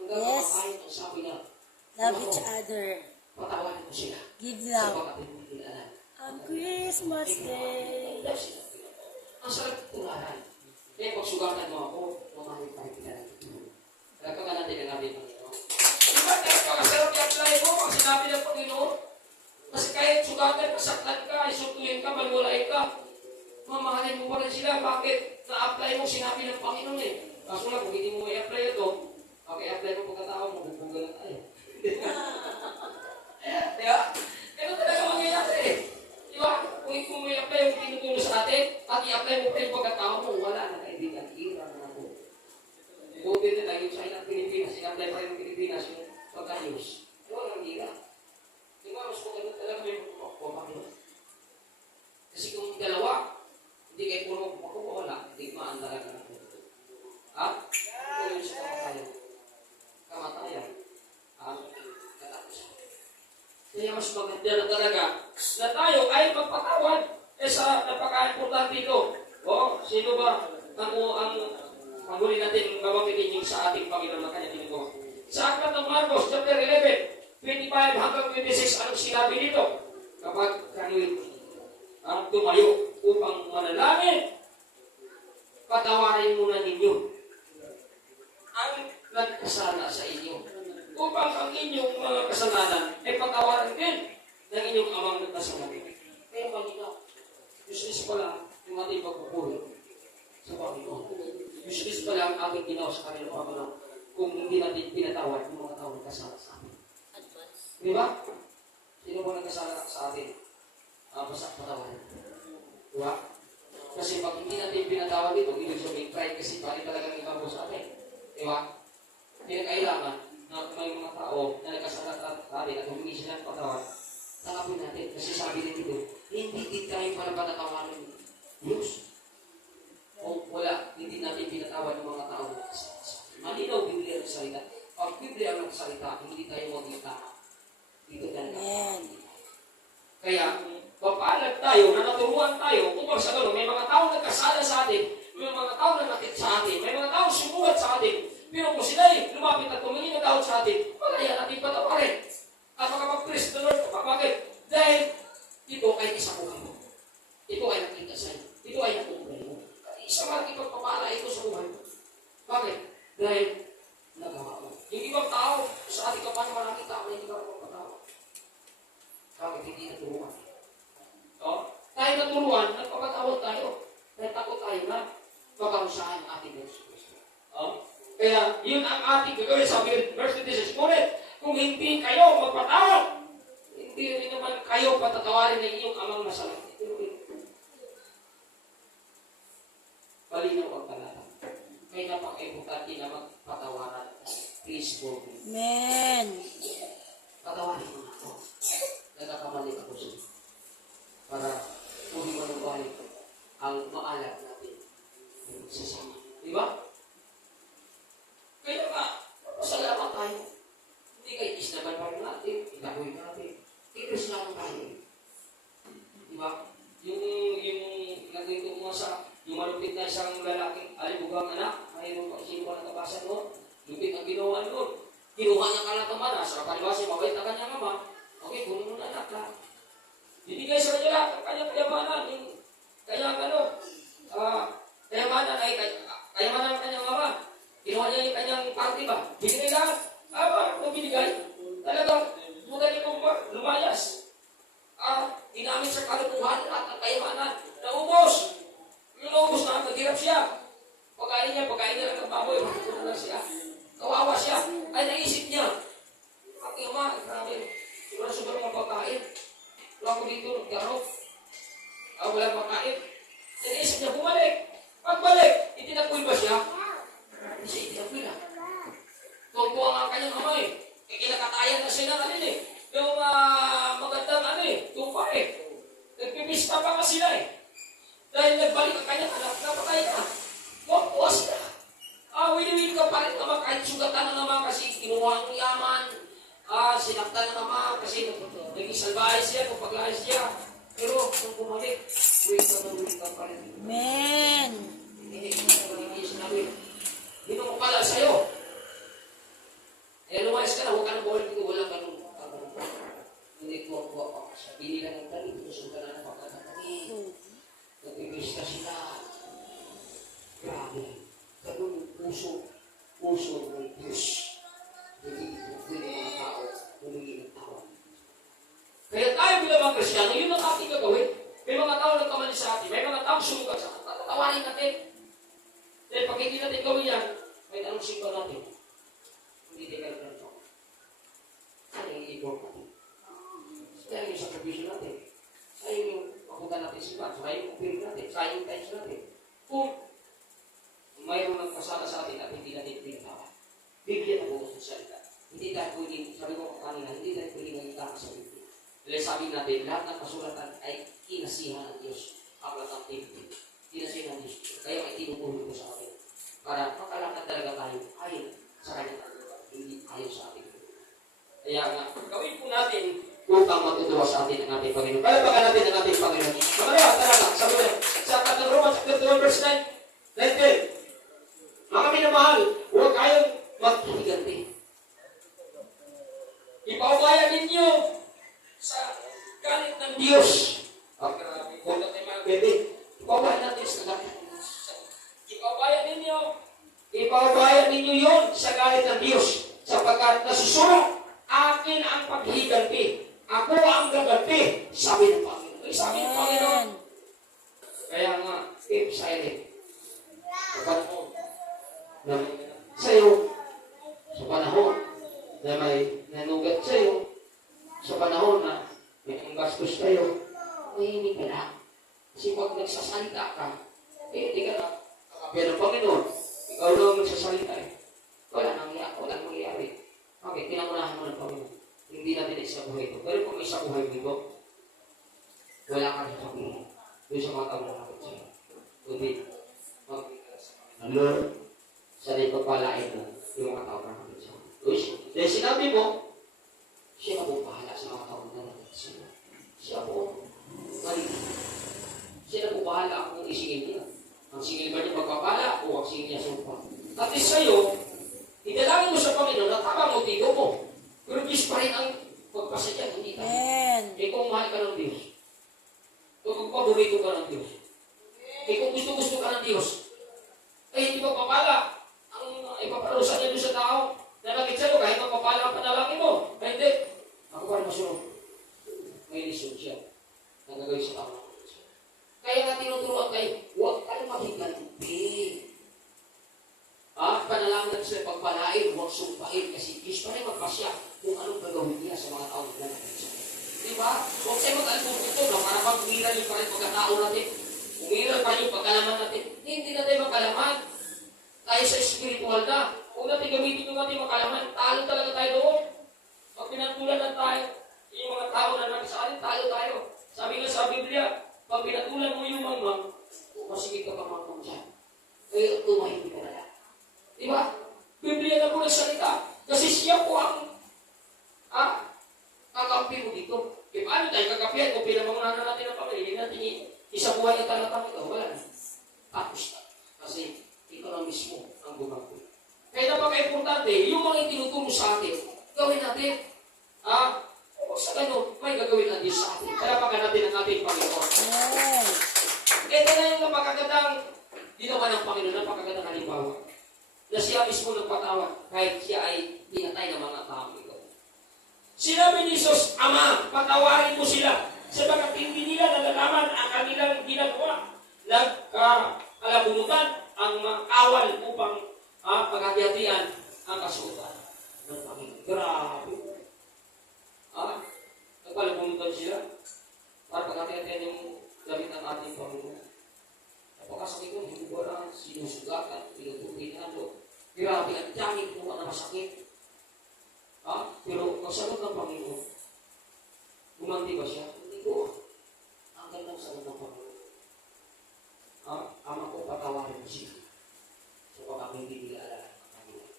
Hanggang Yes. makakain ang sabi niya. Love each other. Patawanan ko sila. Give Sa love. pagkatid mo din alam. Amen. Christmas Day. Ang sarap tularan. Kaya pag sugatan mo ako, mamahal tayo pinag. Kaya ka natin ang natin ng ito. Diba, kaya pagkasarap i-apply mo, pag sinabi ng Panginoon, kasi kahit sugatan, kasaktan ka, isutuhin ka, manuwalay ka, mamahalin mo pa rin sila. Bakit? Na-apply mo, sinabi ng Panginoon eh. Kaso lang, kung hindi mo i-apply ito, i-apply mo pagkatao mo, bubuga lang tayo. Diba? Ito talaga mangyayari eh. Diba? Kung may apply yung tinutulong sa atin, at i-apply mo pa yung pagkatao mo, wala na kaibigan. Hira na ako. Buti na tayo sa ilang Pilipinas, i-apply pa rin ng Pilipinas yung pagka-news. Wala nang hira. Diba? Mas maganda talaga may pagkakawin. Kasi kung dalawa, hindi kayo puro makukawala, hindi maan talaga na. Ha? Ito yung sa kamatayan. Kamatayan. Ha? Katapusan. Kaya mas maganda na talaga na tayo ay magpatawad sa napaka-importante ito. O, sino ba ang huli natin gagamitin yung sa ating Panginoon na kanya ginagawa? Sa Aklat ng Marcos, chapter 11, 25 hanggang 26, anong sinabi dito? Kapag kayo'y tumayo upang manalangin, patawarin muna ninyo ang nagkasala sa inyo. Upang ang inyong mga kasalanan ay patawarin din ng inyong amang nagkasalanan. Kaya malinaw, useless pala yung ating pagpupuri sa Panginoon. Useless pala ang ating ginawa sa kanila Panginoon kung hindi natin pinatawad yung mga tao nagkasala sa atin. Di ba? Sino ba nagkasala sa atin? Basta patawarin. Di ba? Kasi pag hindi natin pinatawad ito, ibig sabihin pride kasi pali talagang ibabaw sa atin. Di ba? Hindi na kailangan na may mga tao na nagkasala sa atin at humingi sila ng patawad. Tanggapin natin. Kasi sabi din dito, hindi din tayo para patatawarin ng Diyos. O wala, hindi natin pinatawad ng mga tao. Malinaw Biblia ang salita. Pag Biblia ang salita, hindi tayo magkita. Dito talaga. Kaya, papalad tayo, na naturuan tayo, kung sa gano'n, may mga tao nagkasala sa atin, may mga tao na nakit sa atin, may mga tao sumulat sa atin, pero kung sila lumapit at tumingin na tawad sa atin, malaya natin patawarin. At makapag-praise the Lord, bakit? Dahil ito ay isa buhay mo. Ito ay nakita sa iyo. Ito ay nakukuhay mo. Isang malaking pagpapala ito sa buhay mo. Bakit? Dahil nagawa mo. Yung ibang tao, sa ating kapag maraming tao na hindi ka magpapatawa. Bakit hindi naturuan? Tayo naturuan, nagpapatawad tayo. Dahil takot tayo na pagkarusahan ang ating Diyos Kristo. Kaya yun ang ating gagawin sa verse 26. Ngunit, kung hindi kayo magpatawad, hindi rin naman kayo patatawarin ng inyong amang masalat. Palinaw ang talata. Kaya napaka-importante na magpatawaran. Please go. Amen. Patawarin mo na ako. Nagkakamali ako siya. Para huwag manubalik ang maalat natin sa sama. Di ba? Kaya nga, pasalamat tayo. Hindi kayo isnaban pa rin natin. Itaboy natin. Itos naman tayo. Di ba? Yung naging mo sa yung malupit na isang lalaking alibugang anak, mayroon pa sino pa nagkabasan mo, lupit ang ginawa noon. Kinuha niya ka lang kamana, sa palibasa, mabait na kanyang ama. Okay, kunin mo na anak lang. Binigay sa kanya ang kanyang kayamanan. Kayamanan ay kayamanan ng kanyang ama. Kinuha niya yung kanyang party ba? Binigay lang. Kung binigay, talagang bukan itong lumayas. Ginamit sa kalupuhan at ang kayamanan. Naubos. Yung naubos na, naghirap siya. Pagkain niya lang ng baboy. Matutunan lang siya. Kawawa siya. Ay naisip niya. Aking ama, grabe. Siguro sobrang mga pagkain. Wala ko dito, nagkarot. Walang pagkain. Naisip niya, bumalik. Pagbalik, itinapoy ba siya? Kasi itinapoy na. Tungko ang kanyang amay. Kinakatayan na siya ng yung magandang tumpa Nagpipista pa nga sila Dahil nagbalik ang kanyang anak, napatay na. Magpuwas na. Wili-wili ka pa rin naman kahit sugatan na naman kasi kinuha ang yaman. Sinaktan na naman kasi naging salbahe siya, pagpaglahe siya. Pero kung bumalik, uwi ka pa rin. Amen. Hindi sinabi. Dito ko pala sa'yo. Lumayas ka na, huwag ka na bumalik dito, walang ganun. Hindi ko ako. Sabihin lang ng dali, gusto ka na ng pagkakatabi. natin simbahan, saka yung offering natin, saka yung tithes natin. Kung mayroong nagpasala sa atin at hindi natin pinatawa, Biblia na bukas ng salita. Hindi tayo pwedeng, sabi ko kanina, hindi tayo pwedeng nagtaka sa Biblia. Dahil sabi natin, lahat ng kasulatan ay kinasihan ng Diyos. Aklat ng Biblia. Kinasihan ng Diyos. Kaya may tinutulong ko sa atin. Para makalakad talaga tayo ayon sa kanya. Hindi ayon sa atin. Kaya nga, gawin po natin upang matutuwa sa atin ang ating Panginoon. Kaya baka natin ang ating Panginoon. Mamaya, talaga, sabi ko sa Katang Romans, chapter 12, verse 9, mga minamahal, huwag kayong maghihiganti. Ipaubayan ninyo sa galit ng Diyos. Ang grabe, huwag natin mga bebe. Ipaubayan natin sa galit ng Diyos. Ipaubayan ninyo yun sa galit ng Diyos. Sapagkat nasusulat, akin ang paghihiganti. Ako ang gaganti, sabi ng Panginoon. Sabi ng Panginoon. Kaya nga, keep silent. Sa panahon na may sa'yo, sa panahon na may nanugat sa'yo, sa panahon na may anggastos sa'yo, mahimik ka na. Kasi pag nagsasalita ka, hindi ka na kakapya ng Panginoon. Ikaw na magsasalita eh. Walang mangyayari. Okay, pinakunahan mo ng Panginoon. Hindi natin isa buhay ito. Pero kung isa buhay mo ito, wala ka rin sabihin. Doon sa mga tao na kapit sa'yo. Kundi, magbigay sa Panginoon. Lord, sana ipagpalain mo yung mga tao na kapit sa'yo. Dahil sinabi mo, siya na po bahala sa mga tao na kapit sa'yo. Siya po, mali. Siya na po bahala kung isingin niya. Ang singil ba niya pagpapala o ang singil niya sumpa. At sa'yo, idalangin mo sa Panginoon na tama mo dito mo. Pero Diyos pa rin ang pagpasadya, hindi tayo. Eh kung mahal ka ng Diyos, kung paborito ka ng Diyos, kung gusto-gusto ka ng Diyos, ay hindi magpapala. Ang ipaparusan niya doon sa tao na nakit sa'yo, kahit magpapala ang panalangin mo. Ay hindi. Ako pa rin masunod. May lisod siya na gagawin sa tao. Kaya nga tinuturuan kayo, huwag kayo maghiganti. Panalangin natin sila pagpalain, huwag sumpain, kasi Diyos pa rin magpasya kung anong gagawin niya sa mga tao na nakikita. Diba? Huwag kayo mag-alpong ito na para pag umiral yung pa rin pagkatao natin. Umiral pa yung pagkalaman natin. Hindi natin magkalaman. Tayo sa spiritual na. Kung natin gamitin yung ating makalaman, talo talaga tayo doon. Pag pinatulan na tayo, yung mga tao na nagsasalin, talo tayo. Sabi nga sa Biblia, pag pinatulan mo yung mangmang, masigit ka pa mangmang dyan. Kaya tumahimik ka na lang. Diba? Biblia na po nagsalita. Kasi siya po ang kakampi mo dito. E paano tayo kakapihan kung pinamangunahan na natin ang pamilya? Hindi natin isang buhay na talatang ito. Wala na. Tapos na. Kasi ito na mismo ang gumagawa. Kaya napaka-importante, yung mga itinuturo sa atin, gawin natin. O sa ganun, may gagawin na Diyos sa atin. Kaya pagka natin ang ating Panginoon. Ito na yung napakagandang ginawa ng Panginoon, napakagandang halimbawa. Na siya mismo nagpatawad kahit siya ay pinatay ng mga tao ito. Sinabi ni Jesus, Ama, patawarin mo sila sapagkat hindi nila nalalaman ang kanilang ginagawa. Nagkalabunutan ang mga kawal upang paghahati-hatian ang kasuotan ng Panginoon. Grabe. Nagkalabunutan sila para paghahati-hatian yung gamit ng ating Panginoon. Napakasakit ko, hindi ko lang sinusugatan, pinutupinan mo. Grabe, ang daming kumuha na masakit. Pero magsagot ng Panginoon, gumanti ba siya? Hindi ko. Ang gandang sagot ng Panginoon. Ama ko, patawarin mo siya. So, baka hindi nila alala ang Panginoon.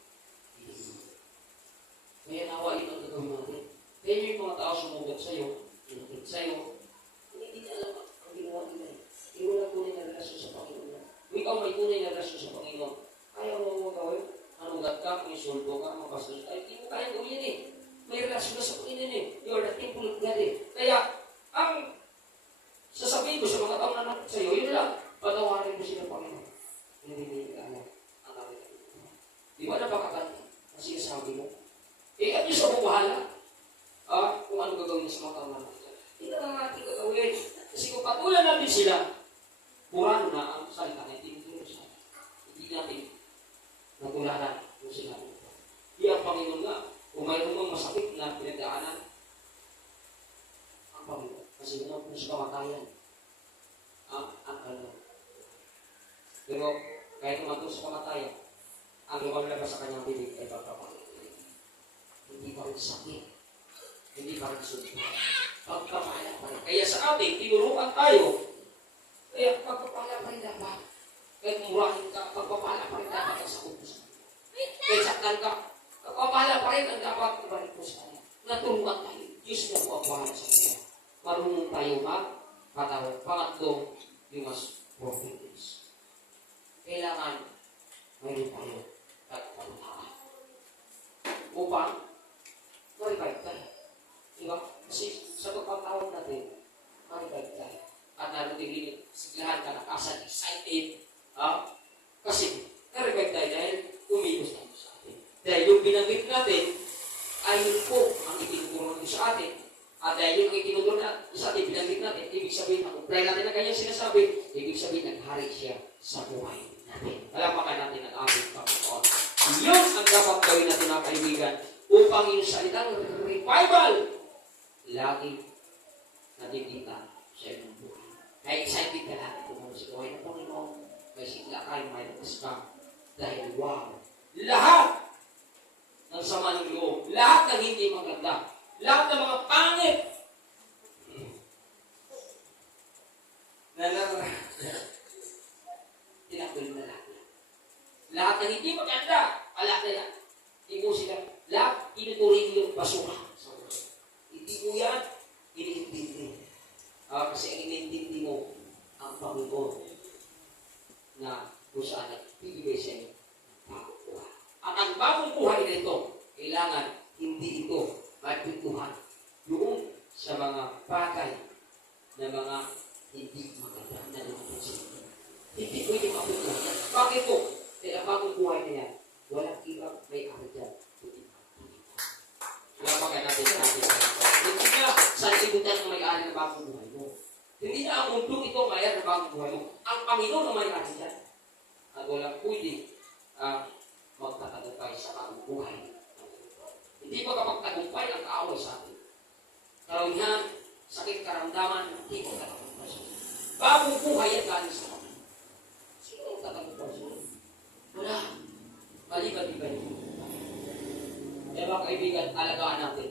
Kaya nawain ang gagawin natin. Kaya yung mga tao sumugat sa'yo, pinakit sa'yo, hindi nila alam ang ginawa nila. Hindi wala tunay na relasyon sa Panginoon. Kung ikaw may tunay na relasyon sa Panginoon, ayaw mo gawin. Manugat ka, kung isulto ka, mapastos ka, hindi mo kaya gawin yan eh. May relasyon na sa Panginoon eh. You're the temple of God eh. Kaya, ang sasabihin ko sa mga tao na nakit sa'yo, yun lang, patawarin mo sila Panginoon. Hindi nila alam ang namin. Di ba napakaganda? Kasi sabi mo, ang Diyos ang bumahala. Kung ano gagawin sa mga tao na nakit. Hindi na lang natin gagawin. Kasi kung patulan natin sila, purano na ang salita na itinuturo sa atin. Hindi natin natularan kung sinabi ito. Di ang Panginoon nga, kung mayroon mong masakit na pinagdaanan, ang Panginoon. Kasi naman po sa kamatayan. Pero kahit umantong sa kamatayan, ang lumalabas sa kanyang bibig ay pagpapalaya. Hindi pa rin sakit. Hindi pa rin sunod. Pagpapalaya pa rin. Kaya sa atin, tinuruan tayo. Kaya pagpapalaya pa rin dapat. Kahit murahin ka, pagpapalaya pa rin dapat sa utos. Kahit saktan ka, pagpapalaya pa rin ang dapat ibalik mo sa kanya. Naturuan tayo. Diyos na po ang bahala sa kanya. Marunong tayo magpatawad. Pangatlo, you must forgive. Kailangan mayroon tayo pagpapalaya. Upang ma-revive tayo. Diba? Kasi sa pagpapatawad natin, ma-revive tayo. At narutingin, siglahan ka na kasal, excited. Kasi na-revive tayo dahil umigos tayo sa atin. Dahil yung binanggit natin, ay yun po ang itinuturo natin sa atin. At dahil yung itinuturo na sa atin, binanggit natin, ibig sabihin, mag-apply natin na kanyang sinasabi, ibig sabihin, naghari siya sa buhay natin. Palapakan natin ang ating Panginoon. Yun ang dapat gawin natin mga kaibigan upang yung salitang revival lagi nakikita sa iyong buhay. Kaya excited ka natin kung ano si buhay ng Panginoon. May sigla kayo, may lakas ka. Dahil wow, lahat ng sama ng loob, lahat ng hindi maganda, lahat ng mga pangit na tinakbil na lahat. Lahat ng hindi maganda, alak na yan. Hindi mo sila, lahat tinuturing yung basura. Hindi mo yan, iniintindi. Kasi ang iniintindi mo, ang Panginoon na kung saan nagbibigay sa inyo bagong buhay. At ang bagong buhay na ito, kailangan hindi ito mapintuhan doon sa mga bagay na mga hindi maganda na lumapansin. Hindi pwede mapintuhan. Bakit po? Dahil ang bagong buhay na yan, walang ibang may ari dyan. Lapakan natin sa ating Panginoon. Hindi na sa libutan ng may-ari ng bagong buhay mo. Hindi na ang mundo ito may-ari ng bagong buhay mo. Ang Panginoon ang may-ari dyan. At walang pwede magtatagumpay sa bagong buhay. Hindi pa kapagtagumpay ang kaaway sa atin. Karawihan, sakit karamdaman, hindi ko tatagumpay sa atin. Bagong buhay ang galing sa atin. Sino ang tatagumpay sa atin? Wala. Maliban-liban yun. Kaya mga kaibigan, alagaan natin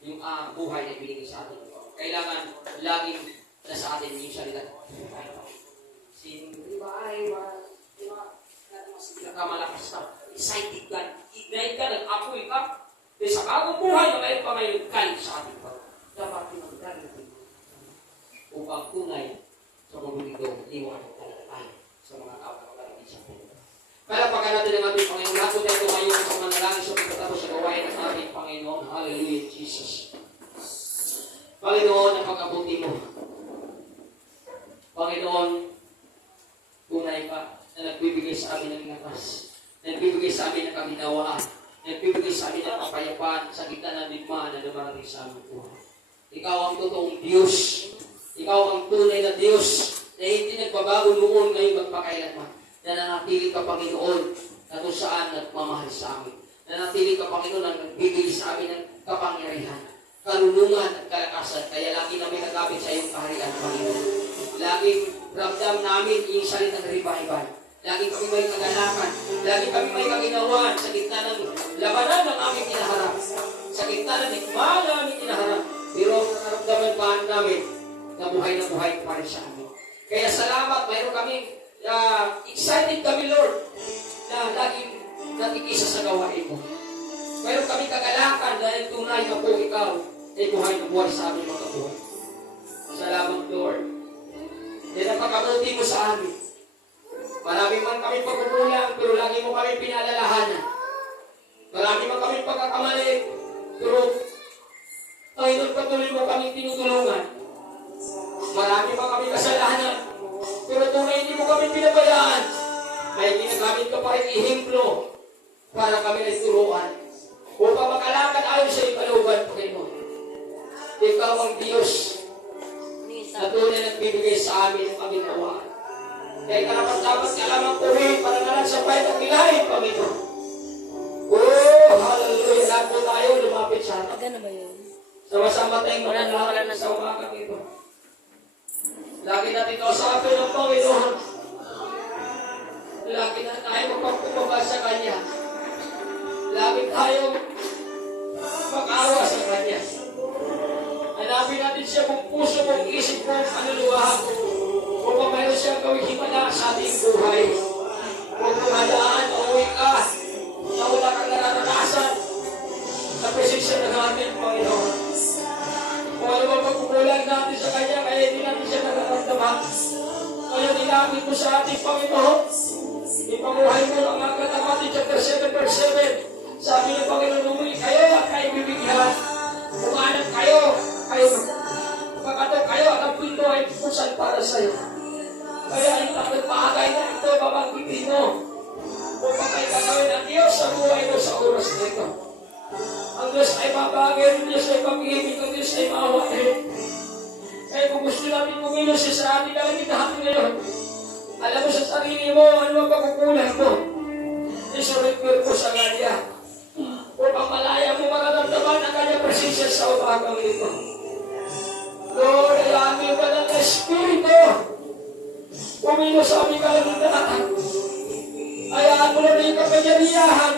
yung buhay na ibinigay sa atin. Kailangan laging nasa atin yung salita. Malakas ka, excited ka, ignite ka, nag-apoy ka. Dahil sa bagong buhay na mayroon pa ngayon galing sa atin pa. Dapat pinagdali natin upang tunay sa mundo ito, liwanag talaga tayo sa mga tao na magaling sa atin. Palapakan natin ang ating Panginoon. Lahat ko tayo ngayon sa manalangin sa pagkatapos sa gawain ng ating Panginoon. Hallelujah, Jesus. Panginoon, ang pag-abuti mo. Panginoon, tunay pa na nagbibigay sa amin ng lakas, nagbibigay sa amin ng kaginawaan, nagbibigay sa amin ng kapayapaan sa gitna ng digmaan na dumarating sa aming buhay. Ikaw ang totoong Diyos. Ikaw ang tunay na Diyos na hindi nagbabago noon ngayon magpakailanman. Nananatili ka, Panginoon, na kung saan nagmamahal sa amin. Nananatili ka, Panginoon, na nagbibigay sa amin ng kapangyarihan, karunungan at kalakasan. Kaya lagi namin nagkapit sa iyong kaharian, Panginoon. Laging ramdam namin yung salitang revival. Lagi kami may kagalakan. Lagi kami may kaginawaan sa gitna ng labanan ng aming inaharap. Sa gitna ng digmaan na aming inaharap. Pero nakaramdaman pa namin na buhay pa rin sa amin. Kaya salamat, mayroon kami excited kami, Lord, na laging nakikisa sa gawain mo. Mayroon kami kagalakan dahil tunay na po ikaw ay buhay na buhay sa aming mga buhay. Salamat, Lord. Dahil napakabuti mo sa amin. Marami man kami pagkukulang, pero lagi mo kami pinalalahanan. Marami man kami pagkakamali, pero Panginoon, patuloy mo kami tinutulungan. Marami man kami kasalanan, pero tunay hindi mo kami pinabayaan. May ginagamit ka pa rin ehemplo para kami ay turuan. Upang makalakad ayon sa iyong kalooban, Panginoon. Ikaw ang Diyos na tunay nagbibigay sa amin ang kaginawaan. Kaya karapat-dapat ka lamang puri para na lang sa pahit at ilahin, Panginoon. Oh, hallelujah. Lahat po tayo lumapit sa atin. Gano'n ba yun? Sama-sama tayong manalangin sa umagang ito. Lagi natin ito sa atin ng Panginoon. tayo magpapumaba sa Kanya. Lagi tayong mag-awa sa Kanya. Hanapin natin siya kung puso, kung isip, kung kaluluwa. Kung mayroon siyang gawing himala sa ating buhay. Kung tumadaan, uuwi ka, na wala kang nararanasan sa presensya ng ating Panginoon. Kung ano ba pagkukulang natin sa Kanya, kaya hindi natin siya nararamdaman. Kaya nilapit mo sa ating Panginoon. Ipamuhay mo ang mga Matthew chapter 7 verse 7. Sabi ng Panginoon, umuli kayo at kayo bibigyan. Umanap kayo, pagkato kayo at ang pinto ay pupusan para sa iyo. Kaya ang tatlong paagay na ito, babanggitin mo. Upang ay gagawin ang Diyos sa buhay mo sa oras nito. Ang Diyos ay babagay, ang Diyos ay pag-ibig, ang Diyos ay maawain. Kaya kung gusto natin kumilos sa ating kalagitahan ngayon, alam mo sa sarili mo, ano ang pagkukulang mo? Isurrender ko sa Kanya. Upang malaya mo mararamdaman ang Kanyang presensya sa umagang ito. Lord, ay aming banal na Espiritu. Kumilos sa aming kalagitahan. Hayaan mo na rin kapangyarihan